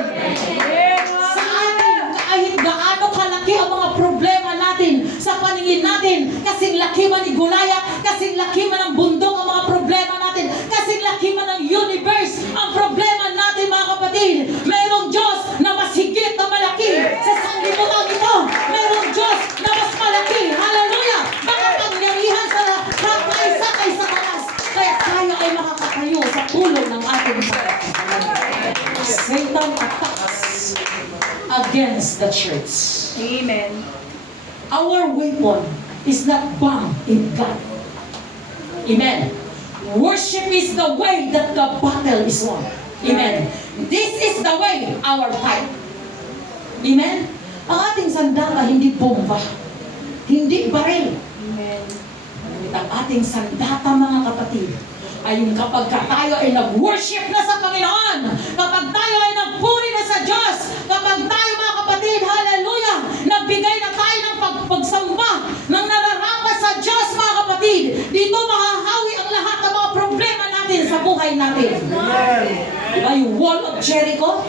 Sa atin, kahit gaano kalaki ang mga problema natin sa paningin natin, kasing laki man ni Goliath, kasing laki man ang bundok ang mga problema natin, kasing laki man ang universe ang problema natin, mga kapatid, mayroong Diyos na mas higit na malaki sa sanglibutan ito. Mayroong Diyos na mas malaki, hallelujah, makapangyarihan sa kakaisa kay Satanas, kaya tayo ay makakatayo sa tulong ng ating Panginoon. Satan attacks against the church. Amen. Our weapon is not bound in God. Amen. Worship is the way that the battle is won. Amen. This is the way our fight. Amen. Ang ating sandata hindi bomba, hindi baril. Amen. Ngunit ang ating sandata, mga kapatid, ay yung kapag tayo ay nag-worship na sa Panginoon, kapag tayo ay nagpuri na sa Diyos, kapag tayo, mga kapatid, hallelujah, nagbigay na tayo ng pagsamba, ng nararapat sa Diyos, mga kapatid, dito mahahawi ang lahat ng mga problema natin sa buhay natin. Amen. Diba yung wall of Jericho?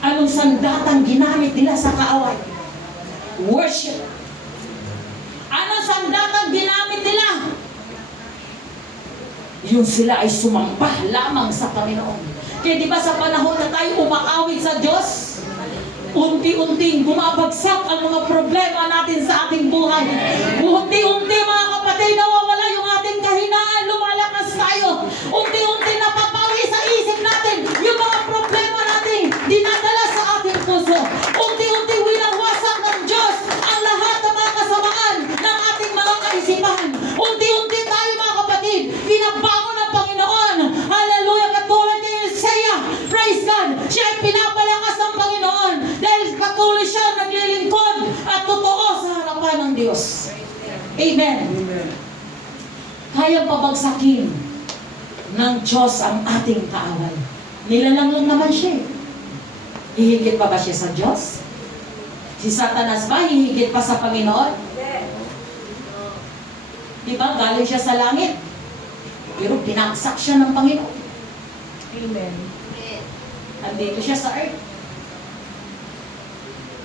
Anong sandatang ginamit nila sa kaaway? Worship. Anong sandatang ginamit nila? Yung sila ay sumamba lamang sa Panginoon. Kaya di ba sa panahon na tayo umaawit sa Diyos, unti-unting bumabagsak ang mga problema natin sa ating buhay. Unti-unti, mga kapatid, nawawala yung ating kahinaan, lumalakas tayo. Unti-unti napapawi sa isip natin yung mga problema natin dinadala sa ating puso. Unti-unti winawasak ng Diyos ang lahat ng mga kasamaan ng ating mga kaisipan. Unti-unti tayo, mga kapatid, binabangon ng Panginoon. Hallelujah! Katulad kay Isaiah, praise God, siya ay pinapalakas ng Panginoon dahil patuloy siya naglilingkod at totoo sa harapan ng Diyos. Amen. Amen. Kayang pabagsakin ng Diyos ang ating kaaway. Nilalang lang naman siya. Hihigit pa ba siya sa Diyos? Si Satanas ba hihigit pa sa Panginoon? Diba? Galing siya sa langit. Pero pinaksak siya ng Panginoon. Amen. Andito siya sa earth.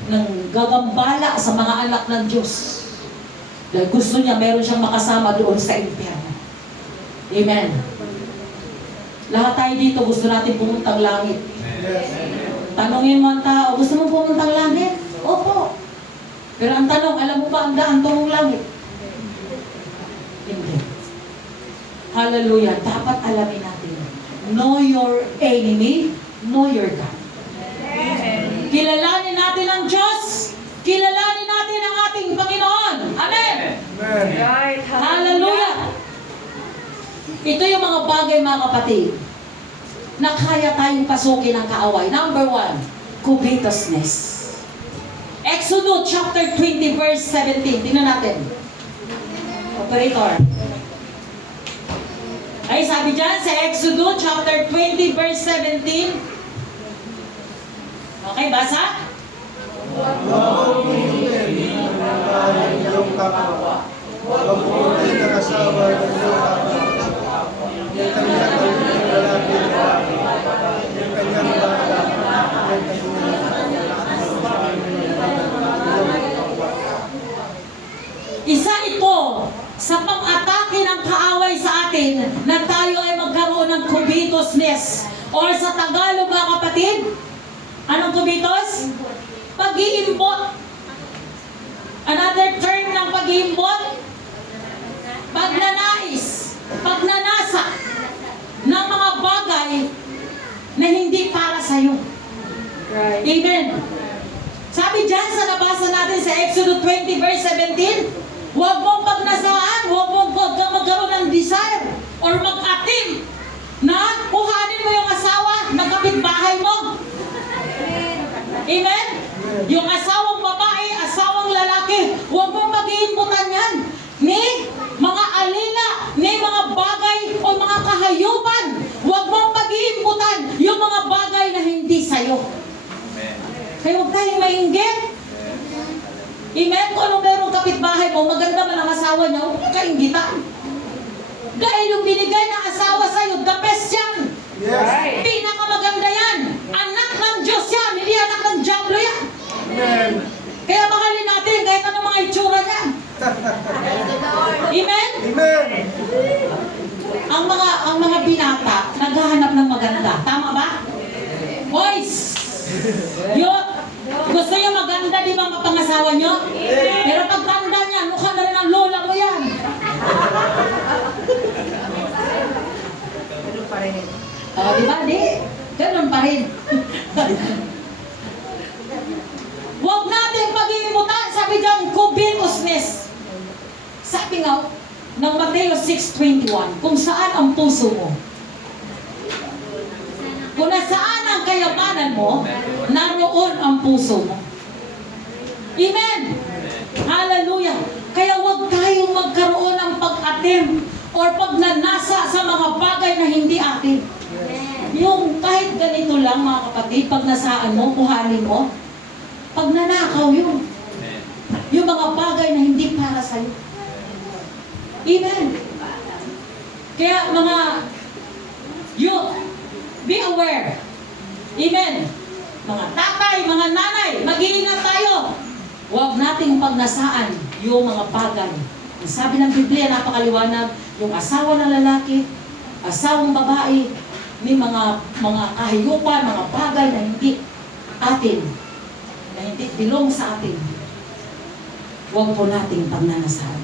Nang gagambala sa mga anak ng Diyos. Dahil gusto niya, meron siyang makasama doon sa impyerno. Amen. Lahat tayo dito gusto natin pumuntang langit. Yes. Tanungin mo ang tao, gusto mo pumuntang langit? Opo. Pero ang tanong, alam mo ba ang daan tungong langit? Hindi. Hallelujah. Dapat alamin natin. Know your enemy, know your God. Amen. Kilalanin natin ang Diyos. Kilalanin natin ang ating Panginoon. Amen. Amen. Right. Hallelujah. Ito yung mga bagay, mga kapatid, na kaya tayong pasukin ng kaaway. Number 1, covetousness. Exodus chapter 20 verse 17. Tingnan natin. Operator. Ay, sabi dyan sa Exodus chapter 20 verse 17. Okay, basa? Ang iyong kapwa. Huwag mo rin nakasawa ng iyong kapwa. Yung kanyang kanyang lalaki, yung kanyang bata, yung kanyang Isa ito sa pang-atake ng kaaway sa atin na tayo ay magkaroon ng covetousness. Or sa Tagalog mga kapatid, anong covetous? Pag-iimbot. Another term ng pag-iimbot, pagnanais, pagnanasa ng mga bagay na hindi para sa iyo. Right. Amen. Sabi dyan sa nabasa natin sa Exodus 20 verse 17, huwag mong pagnasaan, huwag mong magkaroon ng desire or mag-atim na kuhanin mo yung asawa ng kapitbahay mo. Amen? Yung asawang babae, asawang lalaki, huwag mong pag-iimputan yan ni mga alila, ni mga bagay o mga kahayupan. Huwag mong pag-iimputan yung mga bagay na hindi sa'yo. Kaya huwag tayong mainggit. Amen? Kung anong merong kapitbahay mo, maganda man ang asawa niya, huwag kainggitan. Dahil yung binigay ng asawa sa'yo, the best yan. Yes. Right. Pinakamaganda yan. Anak ng Diyos yan, hindi anak ng Diablo yan. Amen. Kaya mahalin natin kahit anong mga itsura niya. Amen? Amen. Ang mga binata, naghahanap ng maganda. Tama ba? Boys! Gusto nyo maganda, di ba ang kapangasawa nyo? Pero pag tanda niya, mukha na rin ang lola mo yan. Di ba? Di? Ganun pa rin. Huwag natin pag-iimutan, sabi dyan, covetousness. Sabi nga, ng Mateo 6:21, kung saan ang puso mo, kung nasaan ang kayamanan mo, naroon ang puso mo. Amen! Hallelujah! Kaya huwag tayong magkaroon ng pag-atim or pagnanasa sa mga bagay na hindi atin. Yung kahit ganito lang mga kapatid, pag nasaan mo, kuhanin mo, pag nanakaw yun. Yung mga bagay na hindi para sa'yo. Amen. Kaya mga youth, be aware. Amen. Mga tatay, mga nanay, mag-iingat tayo. Huwag nating pagnasaan yung mga bagay. Ang sabi ng Biblia, napakaliwanag, yung asawa ng lalaki, asawang babae, may mga kahiyupan, mga bagay na hindi atin, na hindi belong sa atin. Huwag po nating pagnanasaan.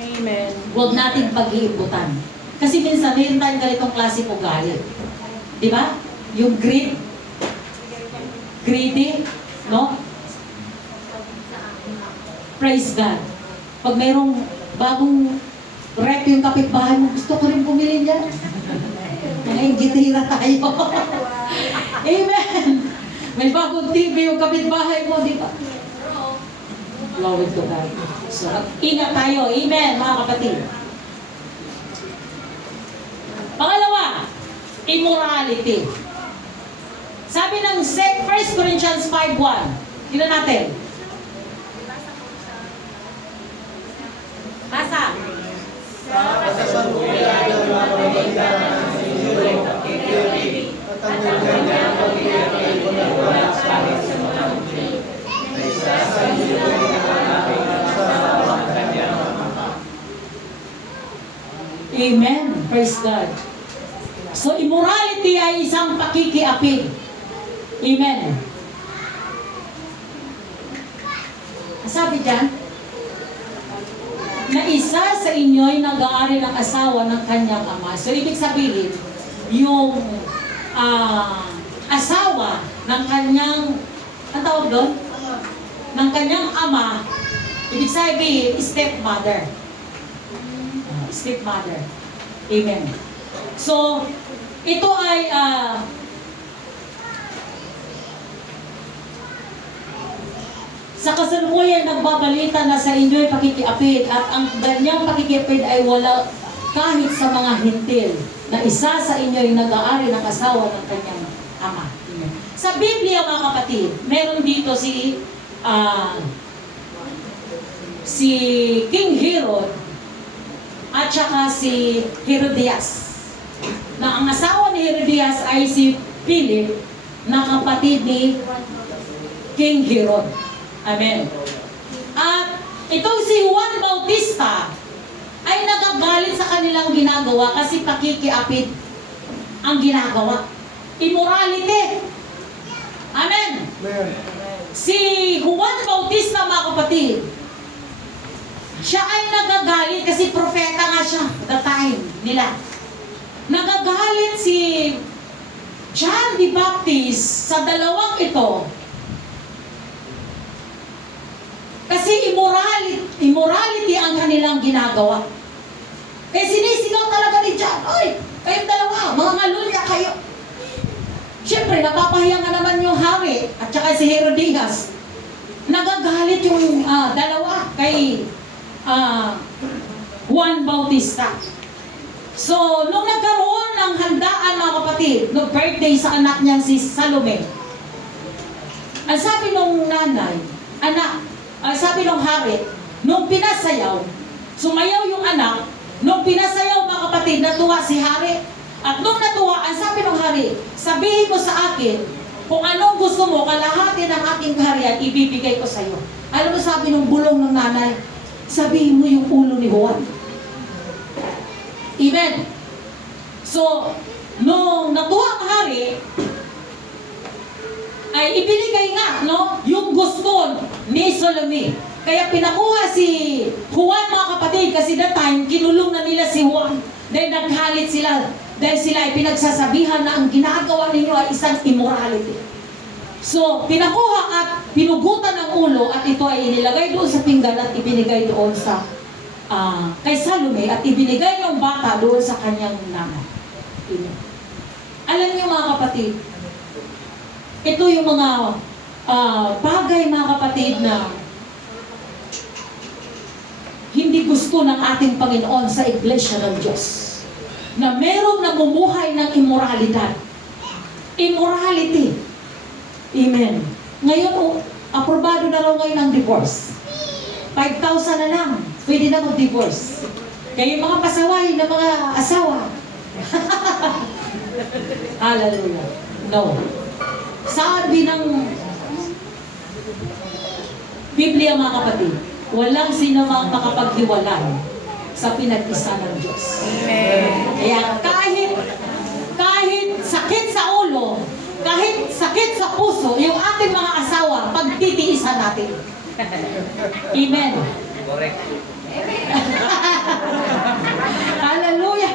Amen. Huwag nating pag-iimputan. Kasi minsan, mayroon tayong ganitong klase po galit. Di ba? Yung greedy, no? Praise God. Pag mayroong bagong rep yung kapitbahay mo, gusto ko rin bumili niyan. Ngayon, gitira tayo. Amen. May bagong TV yung kapitbahay mo, di ba? Glory to God. So, ingat tayo. Amen, mga kapatid. Pangalawa, immorality. Sabi ng 1 Corinthians 5:1. Tingnan natin. Basa. Kasasalukuyan ng mga kabalitan ng iyo, patanggal niya ang pag-iyak ay wala sa akin sa mga ay sa iyo ay nakalapit sa mga kanyang mga. Amen. Praise God. So, immorality ay isang pakikiapid. Amen. Sabi dyan, na isa sa inyo'y nag-aari ng asawa ng kanyang ama. So, ibig sabihin, yung asawa ng kanyang, ang tawag doon? Ng kanyang ama, ibig sabihin, stepmother. Stepmother. Amen. So, ito ay sa kasalukuyan nagbabalita na sa inyo'y pakikiapid at ang ganyang pakikiapid ay wala kahit sa mga hintil na isa sa inyo'y nag-aari ng asawa ng kanyang ama. Amen. Sa Biblia mga kapatid, meron dito si King Herod at saka si Herodias. Na ang asawa ni Herodias ay si Philip na kapatid ni King Herod. Amen. At itong si Juan Bautista kanilang ginagawa kasi pakikiapid ang ginagawa. Immorality. Amen. Si Juan Bautista, mga kapatid, siya ay nagagalit kasi propeta nga siya the time nila. Nagagalit si John the Baptist sa dalawang ito kasi immorality ang kanilang ginagawa. Kaya sinisigaw talaga ni John, "Oy, kayong dalawa, mga ngalulya kayo." Siyempre, napapahiya nga naman yung hari at saka si Herodias. Nagagalit yung dalawa kay Juan Bautista. So, nung nagkaroon ng handaan, mga kapatid, nung birthday sa anak niya si Salome, ang sabi nung nanay, sabi nung hari, nung pinasayaw, sumayaw yung anak, nung pinasayaw, mga kapatid, natuwa si hari. At nung natuwa, ang sabi nung hari, sabihin mo sa akin, kung anong gusto mo, kalahati ng aking kaharian, ibibigay ko sa iyo. Alam mo sabi nung bulong ng nanay, sabihin mo yung ulo ni Juan. Amen. So, nung natuwa ang hari, ay ibinigay nga, no, yung gusto ni Salome. Kaya pinakuha si Juan, mga kapatid, kasi that time, kinulong na nila si Juan. Dahil naghalit sila, dahil sila ay pinagsasabihan na ang ginagawa ninyo ay isang immorality. So, pinakuha at pinugutan ng ulo at ito ay inilagay doon sa pinggan at ibinigay doon sa kay Salome at ibinigay yung bata doon sa kanyang nanay. Alam niyo, mga kapatid, ito yung mga bagay, mga kapatid, na hindi gusto ng ating Panginoon sa Iglesia ng Diyos. Na merong namumuhay ng immoralidad. Immorality. Amen. Ngayon, aprobado na raw ngayon ang divorce. 5,000 na lang. Pwede na mag-divorce. Kaya yung mga pasaway na mga asawa. Hallelujah. No. Sabi ng Biblia, mga kapatid, walang sino mang makapaghiwalay sa pinag-isa ng Diyos. Amen. Kaya kahit sakit sa ulo, kahit sakit sa puso, yung ating mga asawa, pagtitiisan natin. Amen. Correct. Hallelujah.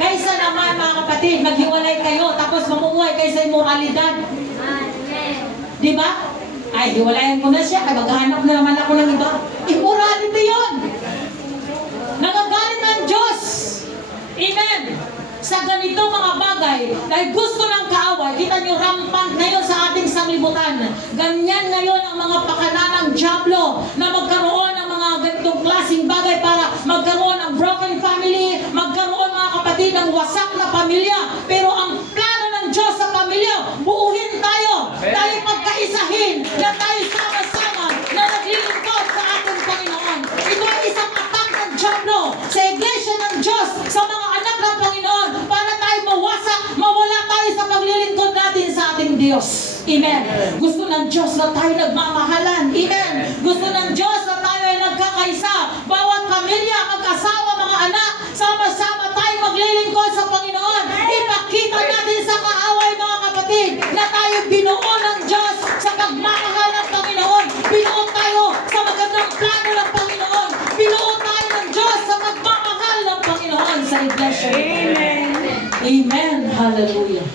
Kaysa naman, mga kapatid, maghiwalay kayo, tapos mamuhay kayo sa immoralidad. Di ba? Ay, hiwalayan ko na siya, ay maghahanap na naman ako ng iba. Immorality yun. Nagagalit ng Diyos. Amen. Sa ganito mga bagay, dahil gusto ng kaaway, kita nyo rampant ngayon sa ating sanglibutan. Ganyan ngayon ang mga pakana ng Diablo na magkaroon ng mga ganitong klaseng bagay para magkaroon ng broken family, magkaroon, mga kapatid, ng wasak na pamilya. Pero ang plano ng Diyos sa pamilya, buuhin tayo, tayo pagkaisahin, na tayo sama-sama na naglilingkod sa ating Panginoon. Ito ay isang attack ng Diablo sa Iglesia ng Diyos, sa mga anak ng Panginoon, para tayo mawasak, mawala tayo sa paglilingkod natin sa ating Diyos. Amen. Gusto ng Diyos na tayo nagmamahalan. Amen. Gusto ng Diyos na tayo ay nagkakaisa. Bawat pamilya, mag-asawa, mga anak, sama-sama tayo maglilingkod sa Panginoon. Ipakita natin sa kaaway, mga kapatid, na tayo binuo ng Diyos sa pagmamahal ng Panginoon. Binuo tayo sa magandang plano ng Panginoon. Binuo tayo ng Diyos sa pagmamahal ng Panginoon sa Iglesia. Amen. Amen. Hallelujah.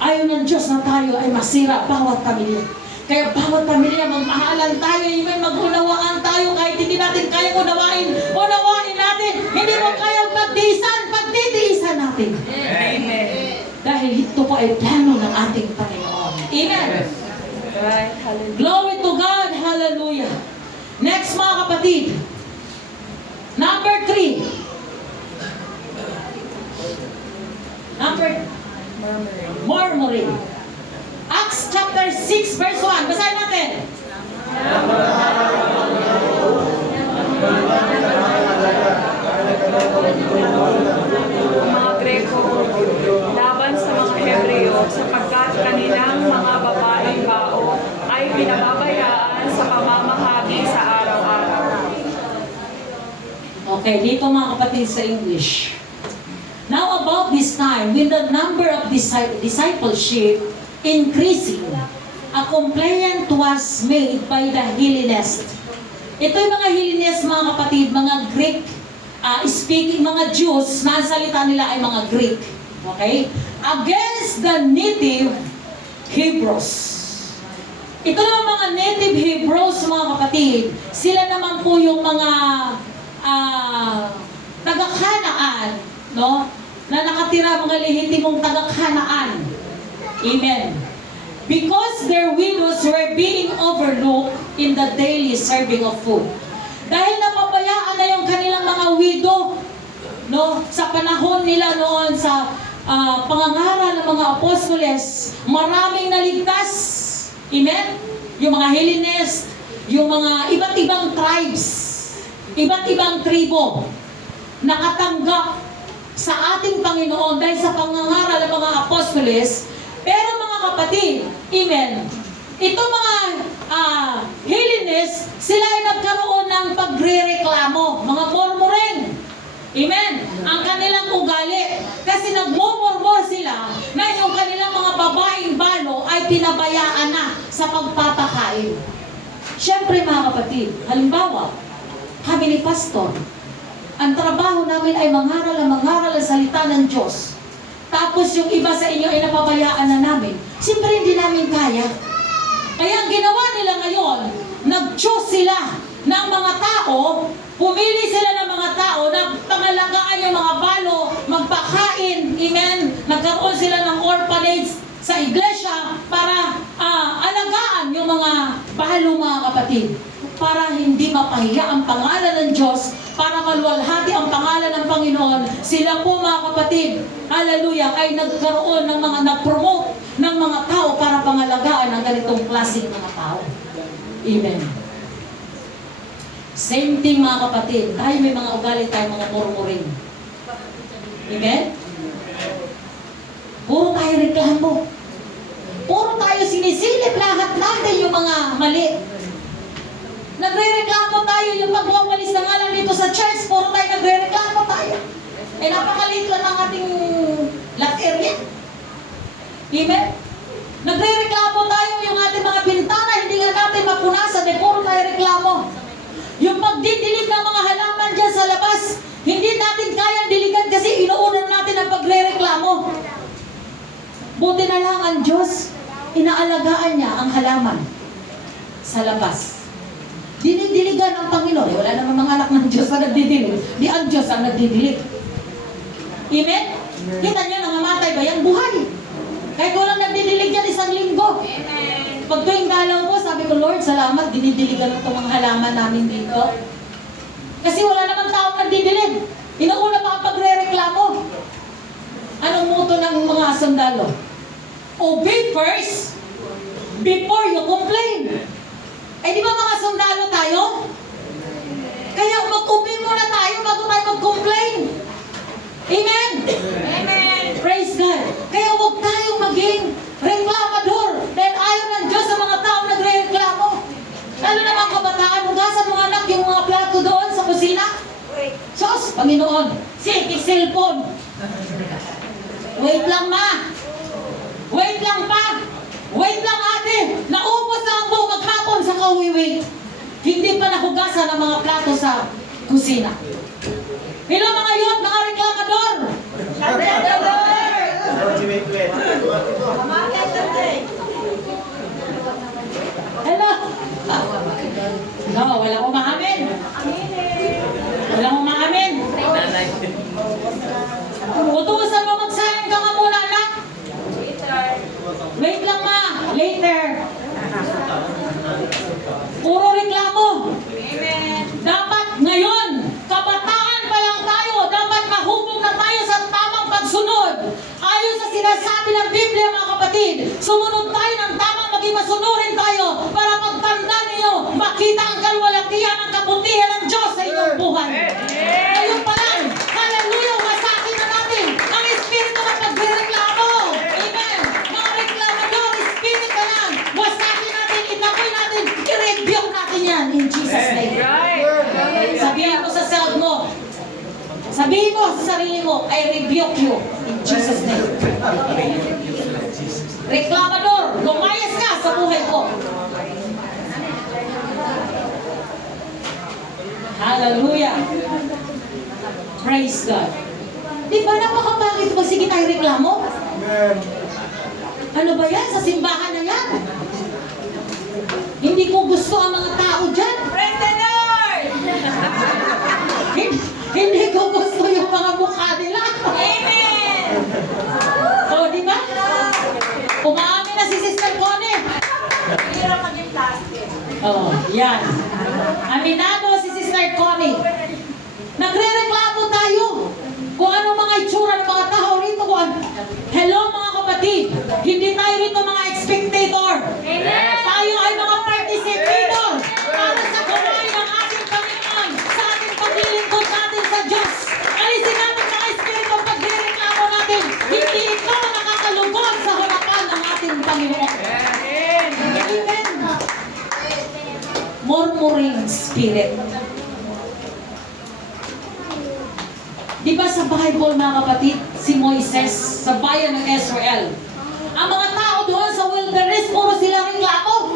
Ayaw ng Diyos na tayo ay masira bawat pamilya. Kaya bawat pamilya, magmahalan tayo, amen, mag-unawaan tayo kahit hindi natin kayang unawain natin. Hindi mo kayang pagtitiisan natin. Amen. Dahil ito po ay plano ng ating Panginoon. Amen. Right. Hallelujah. Glory to God. Hallelujah. Next, mga kapatid. Number 3. Murmuring. Acts chapter 6 verse 1. Basahin natin. Mga Greko laban sa mga Hebreo sapagkat kanilang mga babaeng bao ay pinababayaan sa pamamahagi sa araw-araw. Okay, dito mga kapatid sa English. Now about this time, when the number of discipleship increasing, a complaint was made by the Hellenists. Ito yung mga Hellenist, mga kapatid, mga Greek speaking, mga Jews, na ang salita nila ay mga Greek. Okay? Against the native Hebrews. Ito naman mga native Hebrews, mga kapatid, sila naman po yung mga taga-Kanaan, no? Na nakatira, mga lehitimong taga-Kanaan. Amen. Because their widows were being overlooked in the daily serving of food. Dahil napabayaan na yung kanilang mga widow, no? Sa panahon nila noon sa pangangaral ng mga apostoles, maraming naligtas. Amen? Yung mga Hellenist, yung mga iba't ibang tribes, iba't ibang tribo, nakatanggap sa ating Panginoon dahil sa pangangaral ng mga apostoles. Pero mga kapatid, amen, ito mga Hellenist, sila ay nagkaroon ng pagre-reklamo, mga murmuring. Amen. Ang kanilang ugali. Kasi nagmumurmur sila na yung kanilang mga babaeng balo ay pinabayaan na sa pagpapakain. Siyempre mga kapatid, halimbawa, kami ni Pastor, ang trabaho namin ay mangaral ang salita ng Diyos. Tapos yung iba sa inyo ay napabayaan na namin. Siyempre hindi namin kaya. Kaya ang ginawa nila ngayon, nag-choose sila ng mga tao, pumili sila ng mga tao na pangalagaan yung mga balo, magpakain, amen. Nagkaroon sila ng orphanage sa iglesia para alagaan yung mga balo, mga kapatid. Para hindi mapahiya ang pangalan ng Diyos, para maluwalhati ang pangalan ng Panginoon. Sila po mga kapatid, hallelujah, ay nagkaroon ng mga nag-promote ng mga tao para pangalagaan ang ganitong klaseng mga tao. Amen. Same thing mga kapatid, tayo may mga ugali tayo, mga murmuring. Amen? Puro tayo reklamo. Puro tayo sinisilip lahat natin yung mga mali. Nagre-reklamo tayo yung pagwawalis na nga lang dito sa church, puro tayo nagre-reklamo tayo. Eh napakaliit lang ang ating lot area. Amen? Nagre-reklamo tayo yung ating mga bintana, hindi nga natin mapunasan, eh puro tayo reklamo. Yung pagdidilig ng mga halaman dyan sa labas, hindi natin kayang diligan kasi inuunan natin ang pagre-reklamo. Buti na lang ang Diyos, inaalagaan niya ang halaman sa labas. Dinidiligan ang Panginoon. Wala namang mga anak ng Diyos na nagdidilig. Di ang Diyos ang nagdidilig. Amen? Kita niyo, nangamatay ba yung buhay? Kahit walang nagdidilig yan, isang linggo. Pag tuwing dalaw ko, sabi ko, Lord, salamat, dinidiligan itong mga halaman namin dito. Kasi wala namang taong nagdidilig. Inauna pa ang pagre-reklamo. Anong muto ng mga sundalo? Obey first before you complain. Eh di ba mga sundalo tayo? Kaya mag-obey muna tayo bago tayo mag-complain. Amen? Amen. Praise God. Kaya huwag tayong maging reklamador dahil ayaw ng Diyos sa mga taong nagre-reklamo. Lalo na mga kabataan, hugasan mga anak yung mga plato doon sa kusina. Sos, Panginoon, sige, cellphone. Wait lang ma. Wait lang pa. Wait lang ate. Naubos na ang buong maghapon sa kawiwi. Hindi pa nahugasan ang mga plato sa kusina. Hello mga youth, mga reklamador. Hello. No, walang umaamin. Walang umaamin. Utusan mo magsayang ka nga muna, anak. Wait lang ma. Later. Puro reklamo. Dapat ngayon, kabataan pa lang tayo, dapat mahubog na tayo sa tamang pagsunod. Ayon sa sinasabi ng Biblia, mga kapatid, sumunod tayo ng tamang, maging masunurin tayo para pagtanda niyo, makita ang kalwalatian, ang kabutihan ng Diyos sa inyong buhay. Ngayon pa lang, hallelujah, masakin na natin ang espiritu ng pagreklamo. Amen. Mga reklamador, espiritu na lang, wasakin natin, itaboy natin, i-rebuke natin yan in Jesus' name. Sabihin mo sa self mo, Sabihin mo sa sarili mo, I rebuke you in Jesus' name. Reklamador, lumayas ka sa buhay ko. Hallelujah. Praise God. Di ba napakapangit pag sige tayo reklamo? Ano ba yan? Sa simbahan na yan? Hindi ko gusto ang mga tao dyan. Praise the Lord! Hindi ko gusto yung mga mukha nila. Amen! O, di ba? Umaamin na si Sister Connie. Hirap maging plastic. Oh, yan. Aminado si Sister Connie. Nagre-reklamo tayo kung ano mga itsura ng mga tao rito. Hello mga kapatid, hindi tayo rito mga spectator. Amen! Tayo ay mga participator para sa gawain ng ating Panginoon, sa ating paglilingkod natin sa Diyos. Alisin natin mga espiritu pagre-reklamo natin. Hindi ito nakakalugod sa harapan ng ating Panginoon. Amen. Murmuring spirit. Di ba sa Bible mga kapatid, si Moises sa bayan ng Israel, ang mga tao doon sa wilderness, puro sila reklamo.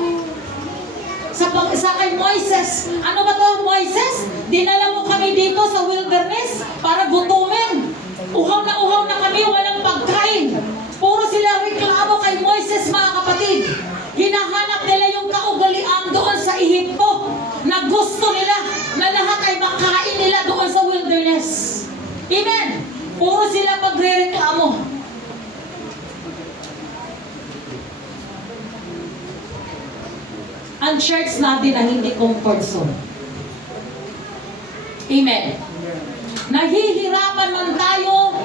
Sa kay Moises, ano ba to Moises? Dinala mo kami dito sa wilderness para gutumin. Uhaw na kami, walang pagkain. Puro sila reklamo kay Moises mga kapatid. Hinahanap nila yung kaugalian doon sa Ehipto na gusto nila na lahat ay makain nila doon sa wilderness. Amen. Puro sila pagre-reklamo. Ang church natin na hindi comfort zone. Amen. Nahihirapan man tayo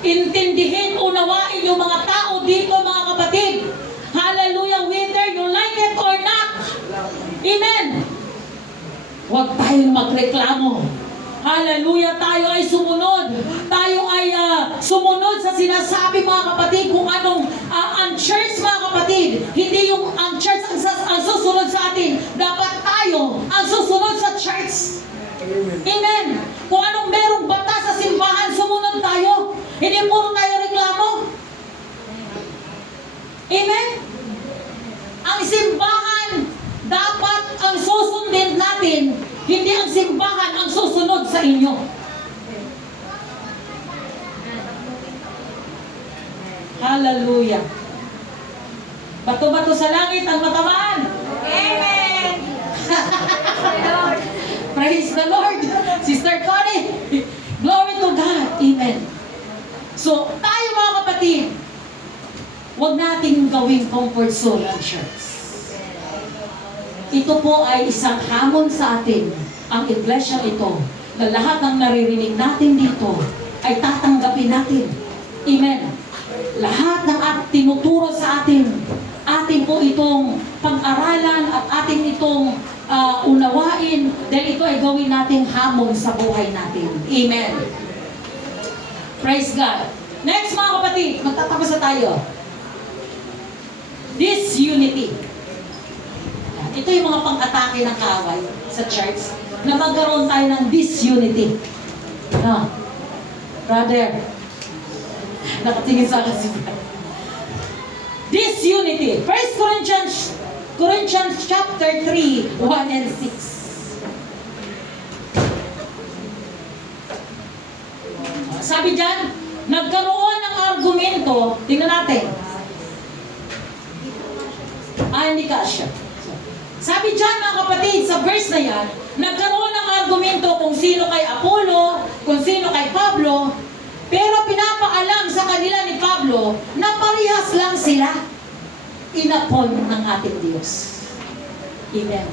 intindihin, unawain yung mga tao dito mga kapatid. Hallelujah, whether you like it or not. Amen. Huwag tayong magreklamo. Hallelujah, tayo ay sumunod. Tayo ay sumunod sa sinasabi mga kapatid kung anong ang church mga kapatid. Hindi yung ang church ang susunod sa atin. Dapat tayo ang susunod sa church. Amen. Kung anong merong batas sa simbahan, sumunod tayo. Hindi puro tayo reklamo. Amen. Ang simbahan dapat ang susundin natin. Hindi ang simbahan ang susunod sa inyo. Hallelujah. Bato-bato sa langit ang matamaan. Amen! Praise the Lord. Sister Connie. Glory to God. Amen. So, tayo mga kapatid, huwag nating gawing comfort zone ang church. Ito po ay isang hamon sa atin, ang iglesia ito, na lahat ng naririnig natin dito ay tatanggapin natin. Amen. Lahat ng tinuturo sa atin po itong pag-aralan at ating itong unawain dahil ito ay gawin nating hamon sa buhay natin. Amen. Praise God. Next mga kapatid, magtatapos na tayo. Disunity. Ito yung mga pang-atake ng kaaway sa church na magkaroon tayo ng disunity. Brother, nakatingin sa akin si Brother. Disunity. 1 Corinthians chapter 3, 1 and 6. Sabi dyan, nagkaroon ng argumento, tingnan natin. Hindi ka siya. Sabi dyan mga kapatid, sa verse na yan, nagkaroon ng argumento kung sino kay Apollo, kung sino kay Pablo, pero pinapaalam sa kanila ni Pablo na parehas lang sila inapon ng ating Diyos. Amen.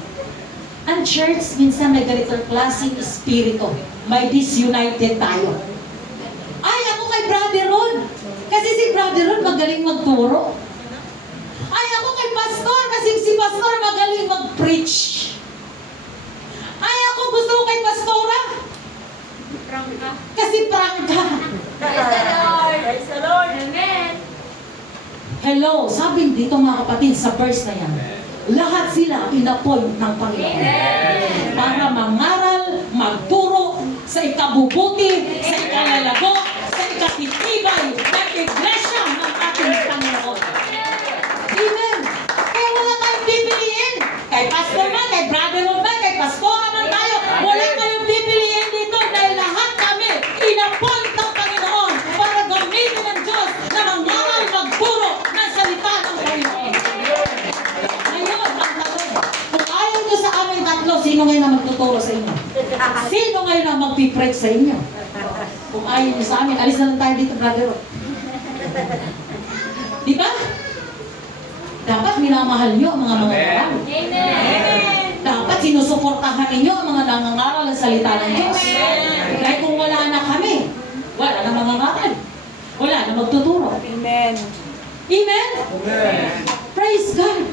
Ang church, minsan may ganitong klaseng espiritu. May disunited tayo. Ay, ako kay Brother Ron. Kasi si Brother Ron magaling magturo. Ay, ako kay Pastor kasi si Pastor magaling mag-preach. Ay, ako gusto ko kay Pastora. Kasi prangka. Praise the Lord! Praise the Lord! Amen! Hello, sabi dito mga kapatid sa verse na yan, lahat sila pinapon ng Panginoon. Para mangaral, magturo sa ikabubuti, sino ngayon ang magtuturo sa inyo? Sino ngayon ang magpipreach sa inyo? Kung ayaw niyo sa amin, alis na lang tayo dito, brother. Di ba? Dapat minamahal niyo ang mga mangangaral. Dapat sinusuportahan ninyo ang mga nangangaral ng salita ng Diyos. Dahil kung wala na kami, wala na mangangaral. Wala na magtuturo. Amen. Amen? Praise God.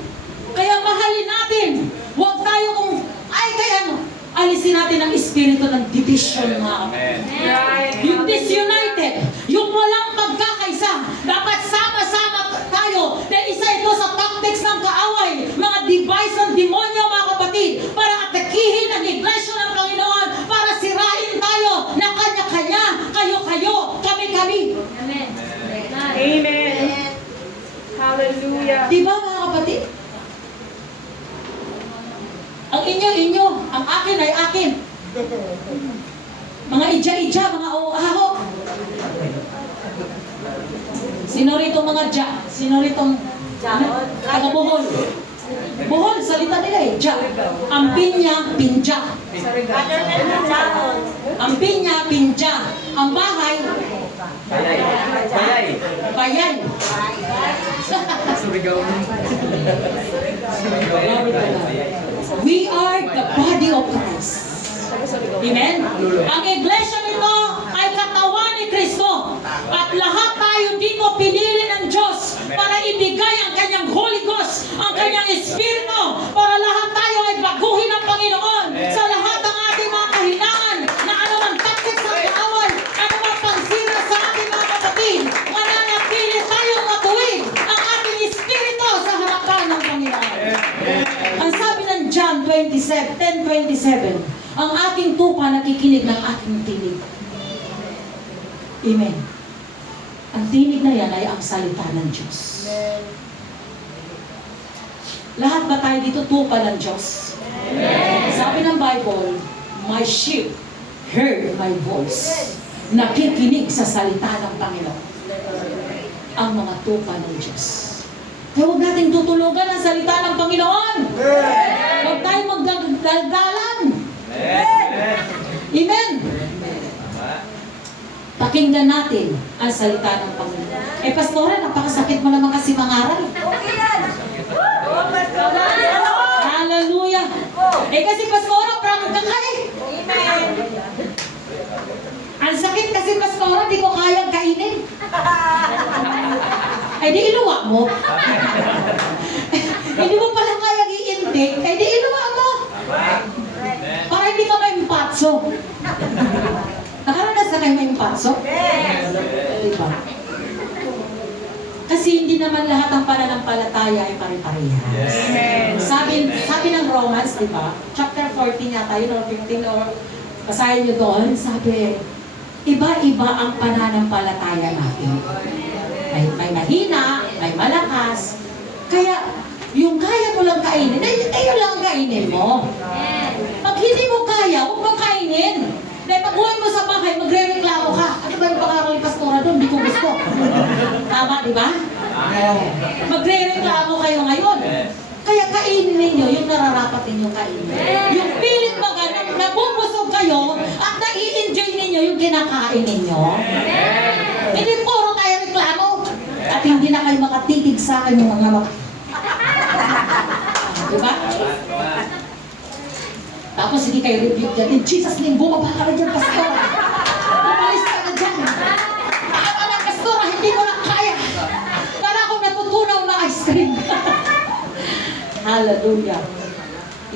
Kaya mahalin natin. Huwag tayo kung, ay kaya ano, alisin natin ang espiritu ng division, mga kapatid. Right. Yung disunited, yung walang magkakaisa, dapat sama-sama tayo. Dahil isa ito sa tactics ng kaaway, mga device ng demonyo, mga kapatid, para atakihin ang iglesia ng Panginoon, para sirain tayo na kanya-kanya, kayo-kayo, kami-kami. Amen. Hallelujah. Di ba, mga kapatid? Ang inyo, ang akin ay akin. Mga ija-ija, mga aho. Sino rito mga ja? Sino rito taga Bohol? Bohol, salita nila eh, ja. Ang pinya, pinja. Ang pinya, pinja. Ang bahay, Bayay. Bayay. bayan. Surigao. We are the body of Christ. Amen? Ang iglesia nito ay katawan ni Kristo. At lahat tayo dito pinili ng Diyos para ibigay ang kanyang Holy Ghost, ang kanyang Espiritu, para lahat tayo ay baguhin ng Panginoon sa lahat ng ating mga kahinaan na anumang taktik sa kaaway, anumang pansira sa ating mga kapatid, mananatili tayong matuwid ang ating Espiritu sa harapan ng Panginoon. Ang sabi ng John 10:27, ang aking tupa nakikinig ng aking tinig. Amen. Ang tinig na yan ay ang salita ng Diyos. Lahat ba tayo dito tupa ng Diyos? Sabi ng Bible, my sheep heard my voice. Nakikinig sa salita ng Panginoon. Ang mga tupa ng Diyos. Kaya huwag natin tutulugan ang salita ng Panginoon. Huwag tayo magdaldalan. Amen. Pakinggan natin ang salita ng Panginoon. Pastora, napakasakit mo naman kasi mangaral. Hallelujah. Kasi Pastora, prangka ka eh. Ang sakit kasi Pastora, di ko kayang kainin. Di iluwa mo. Hindi mo pala kayang i-intake, di iluwa mo. Para hindi ka maimpatso. Nakaranas na kayo maimpatso? Diba? Kasi hindi naman lahat ng pananampalataya ay pare-parehas. Sabi ng Romans, di ba? Chapter 14 yata yun, or 15, or basahin nyo doon, sabi, iba-iba ang pananampalataya natin. May mahina, may malakas. Kaya, yung kaya mo lang kainin, yun lang kainin mo. Pag hindi mo kaya, huwag mo kainin. Dahil pag uwi mo sa bahay, magre-reklamo ka. Ano ba yung pag-aaral ni Pastora doon? Hindi ko gusto. Tama, di ba? Magre-reklamo kayo ngayon. Kaya kainin ninyo yung nararapat ninyo kainin. Yung pilit ba ganun, nabubusog kayo at nai-enjoy ninyo yung kinakain ninyo. Hindi puro tayo reklamo. At hindi na kayo makatitig sa akin yung mga diba? Tapos hindi kayo rebuke dyan. In Jesus' name, bumaba ka na dyan, Pastora. Umalis ka na dyan. Tama na, Pastora, hindi mo na kaya. Para ako natutunaw na ice cream. Hallelujah.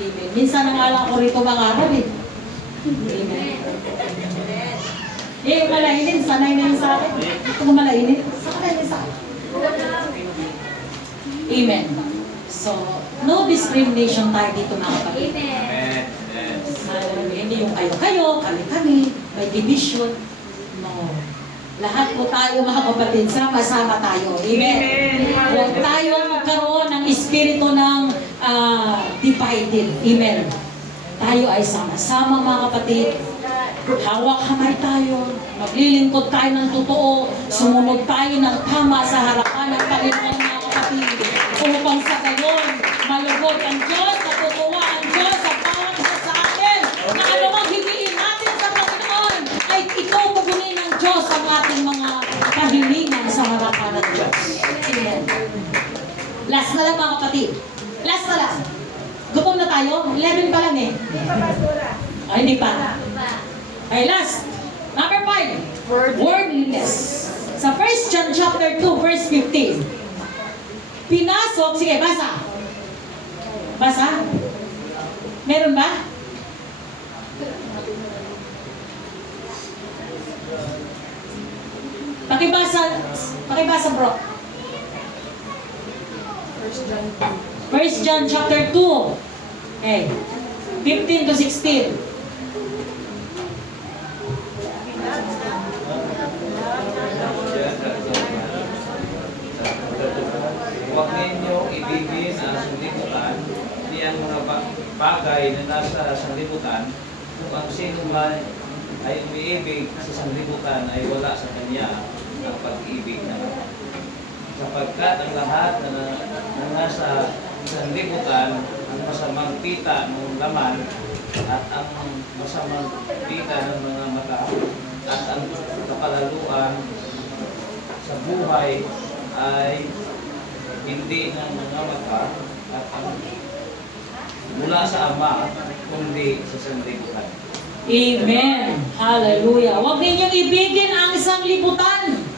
Amen. Minsan na nga lang ako rito mangarap eh. Amen. Malainin, sanay na yun sa akin. Ito mo malainin, sanay na sa akin. Amen. So, no discrimination tayo dito mga kapatid. Hindi yung kayo-kayo, kami-kami, may division. No. Lahat po tayo mga kapatid, sama-sama tayo. Amen. Huwag tayo magkaroon ng espiritu ng divided. Amen. Tayo ay sama-sama mga kapatid. Hawak kamay tayo. Maglilingkod tayo ng totoo. Sumunod tayo ng tama sa harapan ng Panginoon mga kapatid. Upang sa gayon, malugod ang Diyos, natutuwa ang Diyos sa bawat isa sa Last na lang mga kapatid. Last na lang. Gutom na tayo? 11 pa lang eh. Ay, hindi pa. Ay, last. Number 5. Worldliness. Sa 1 John chapter 2, verse 15. Pinasok, sige, basa. Basa? Meron ba? Pakibasa bro. 1 John chapter 2. Okay. 15 to 16. Huwag ninyong ibigin ang sanlibutan, di ang mga bagay na nasa sanlibutan, kung ang sino man ay umiibig sa sanlibutan ay wala sa kanya ang pag-ibig na Ama. Sapagkat ang lahat na nasa sanlibutan, ang masamang pita ng laman at ang masamang pita ng mga mata at ang kapalaluan sa buhay ay hindi ng mga mata at ang mula sa Ama, kundi sa sanlibutan. Amen. Hallelujah. Huwag ninyong ibigin ang sanglibutan.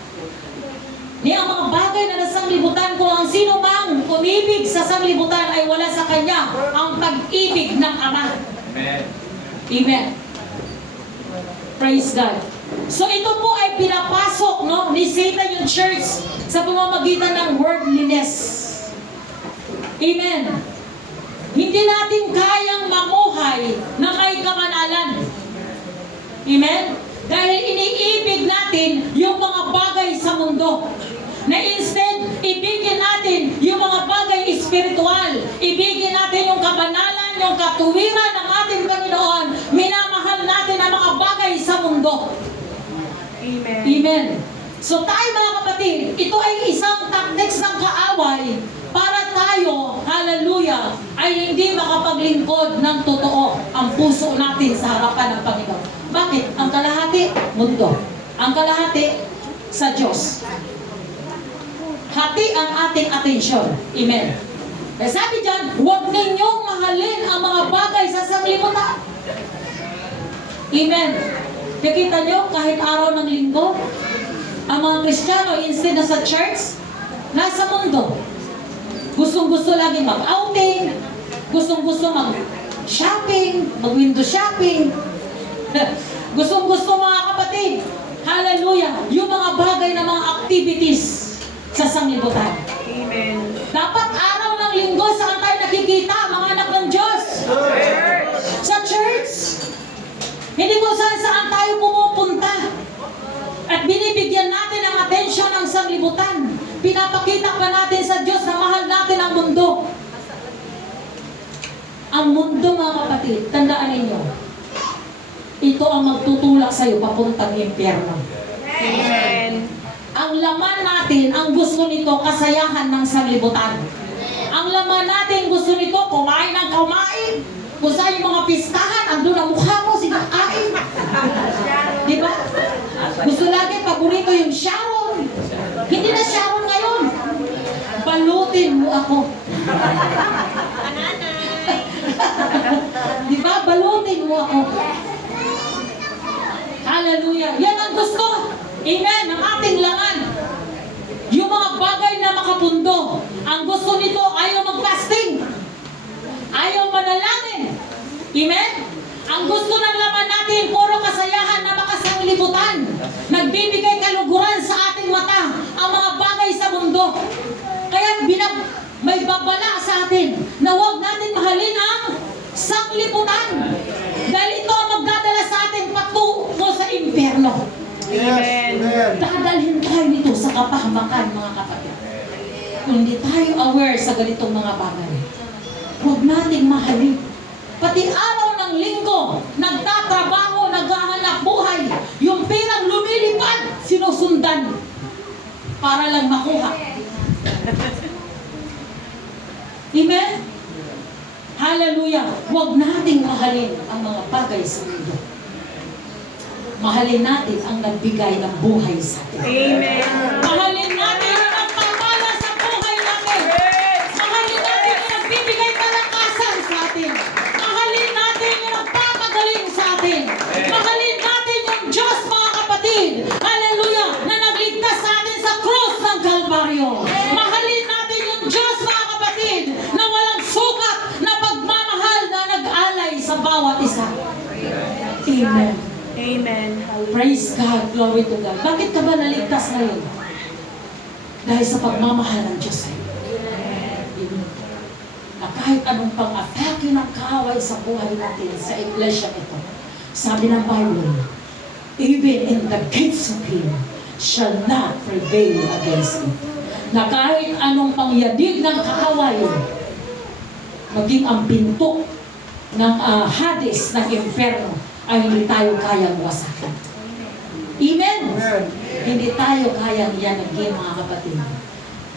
Ni ang mga bagay na nasa sanglibutan, kung ang sino mang umibig sa sanglibutan ay wala sa kanya ang pag-ibig ng Ama. Amen. Amen. Praise God. So ito po ay pinapasok ni Satan yung church sa pamamagitan ng worldliness. Amen. Hindi natin kayang mamuhay na may kamanalan. Amen? Dahil iniibig natin yung mga bagay sa mundo. Na instead, ibigin natin yung mga bagay espiritual. Ibigin natin yung kabanalan, yung katuwiran ng ating Panginoon. Minamahal natin ang mga bagay sa mundo. Amen. Amen. So tayo mga kapatid, ito ay isang tactics ng kaaway para tayo, hallelujah, ay hindi makapaglingkod ng totoo ang puso natin sa harapan ng Panginoon. Bakit? Ang kalahati, mundo. Ang kalahati, sa Diyos. Hati ang ating atensyon. Amen. Kaya sabi dyan, huwag ninyong mahalin ang mga bagay sa sanglibutan. Amen. Kaya kita nyo, kahit araw ng linggo, ang mga Kristiyano, instead na sa church, nasa mundo. Gustong-gusto lagi mag-outing, gustong-gusto mag-shopping, mag-window shopping. Gustong-gusto mga kapatid, hallelujah, yung mga bagay na mga activities sa sanglibutan. Amen. Dapat araw ng linggo, saan tayo nakikita, mga anak ng Diyos? Sa church. Hindi kung saan tayo pumupunta. At binibigyan natin ang atensyon ng sanglibutan. Pinapakita pa natin sa Diyos na mahal natin ang mundo. Ang mundo mga kapatid, tandaan ninyo, ito ang magtutulak sa iyo papuntang impyerno. Amen. Ang laman natin, ang gusto nito, kasayahan ng sanglibutan. Ang laman natin, gusto nito, kumain ng kumain. Kung saan yung mga pistahan, andun ang mukha mo, sinakain. Di ba? Gusto lagi, paborito yung Sharon. Hindi na Sharon ngayon. Balutin mo ako. Di ba? Balutin mo ako. Hallelujah. Yan ang gusto. Amen. Ang ating laman. Yung mga bagay na makapundo. Ang gusto nito, ayaw mag-fasting. Ayaw manalangin. Amen? Ang gusto ng laman natin, puro kasayahan na makasanglibutan. Nagbibigay kaluguran sa ating mata ang mga bagay sa mundo. Kaya may babala sa atin na huwag natin mahalin ang sanglibutan. Dahil ito ang magdadala sa atin patungo sa impyerno. Amen. Dadalhin tayo nito sa kapahamakan, mga kapatid. Kung hindi tayo aware sa ganitong mga bagay, huwag nating mahalin. Pati araw ng linggo, nagtatrabaho, naghahanap buhay, yung pirang lumilipad, sinusundan para lang makuha. Amen? Hallelujah! Huwag nating mahalin ang mga bagay sa mundo. Mahalin natin ang nagbigay ng buhay sa atin. Amen. Mahalin natin ang nagpapala sa buhay natin. Amen. Amen. Hallelujah. Praise God. Glory to God. Bakit ka ba naligtas ngayon? Dahil sa pagmamahal ng Diyos sa'yo. Amen. Na kahit anong pang-atake ng kaaway sa buhay natin sa iglesia ito, sabi ng Bible, even in the gates of him shall not prevail against it. Na kahit anong pangyadig ng kaaway, maging ang pinto ng Hades, ng Inferno, ay hindi tayo kayang wasakin. Amen? Hindi tayo kayang yanagin, mga kapatid.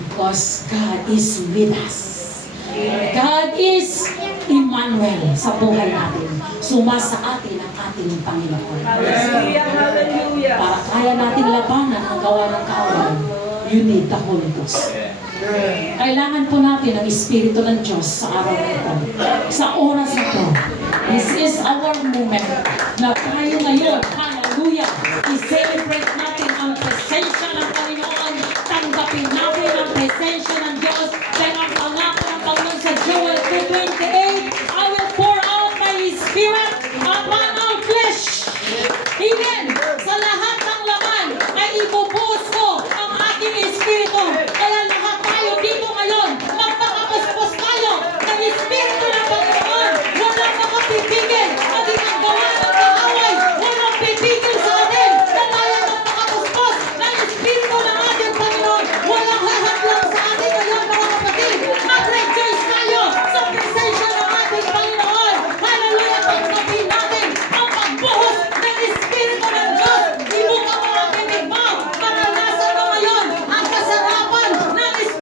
Because God is with us. God is Emmanuel sa buhay natin. Sumasa atin ang ating Panginoon. Hallelujah. Hallelujah. Para kaya natin labanan ang gawa ng kaaway, you need the Holy Ghost. Kailangan po natin ang Espiritu ng Diyos sa araw na ito. Sa oras na ito. This is our moment na tayo ngayon, hallelujah, i-say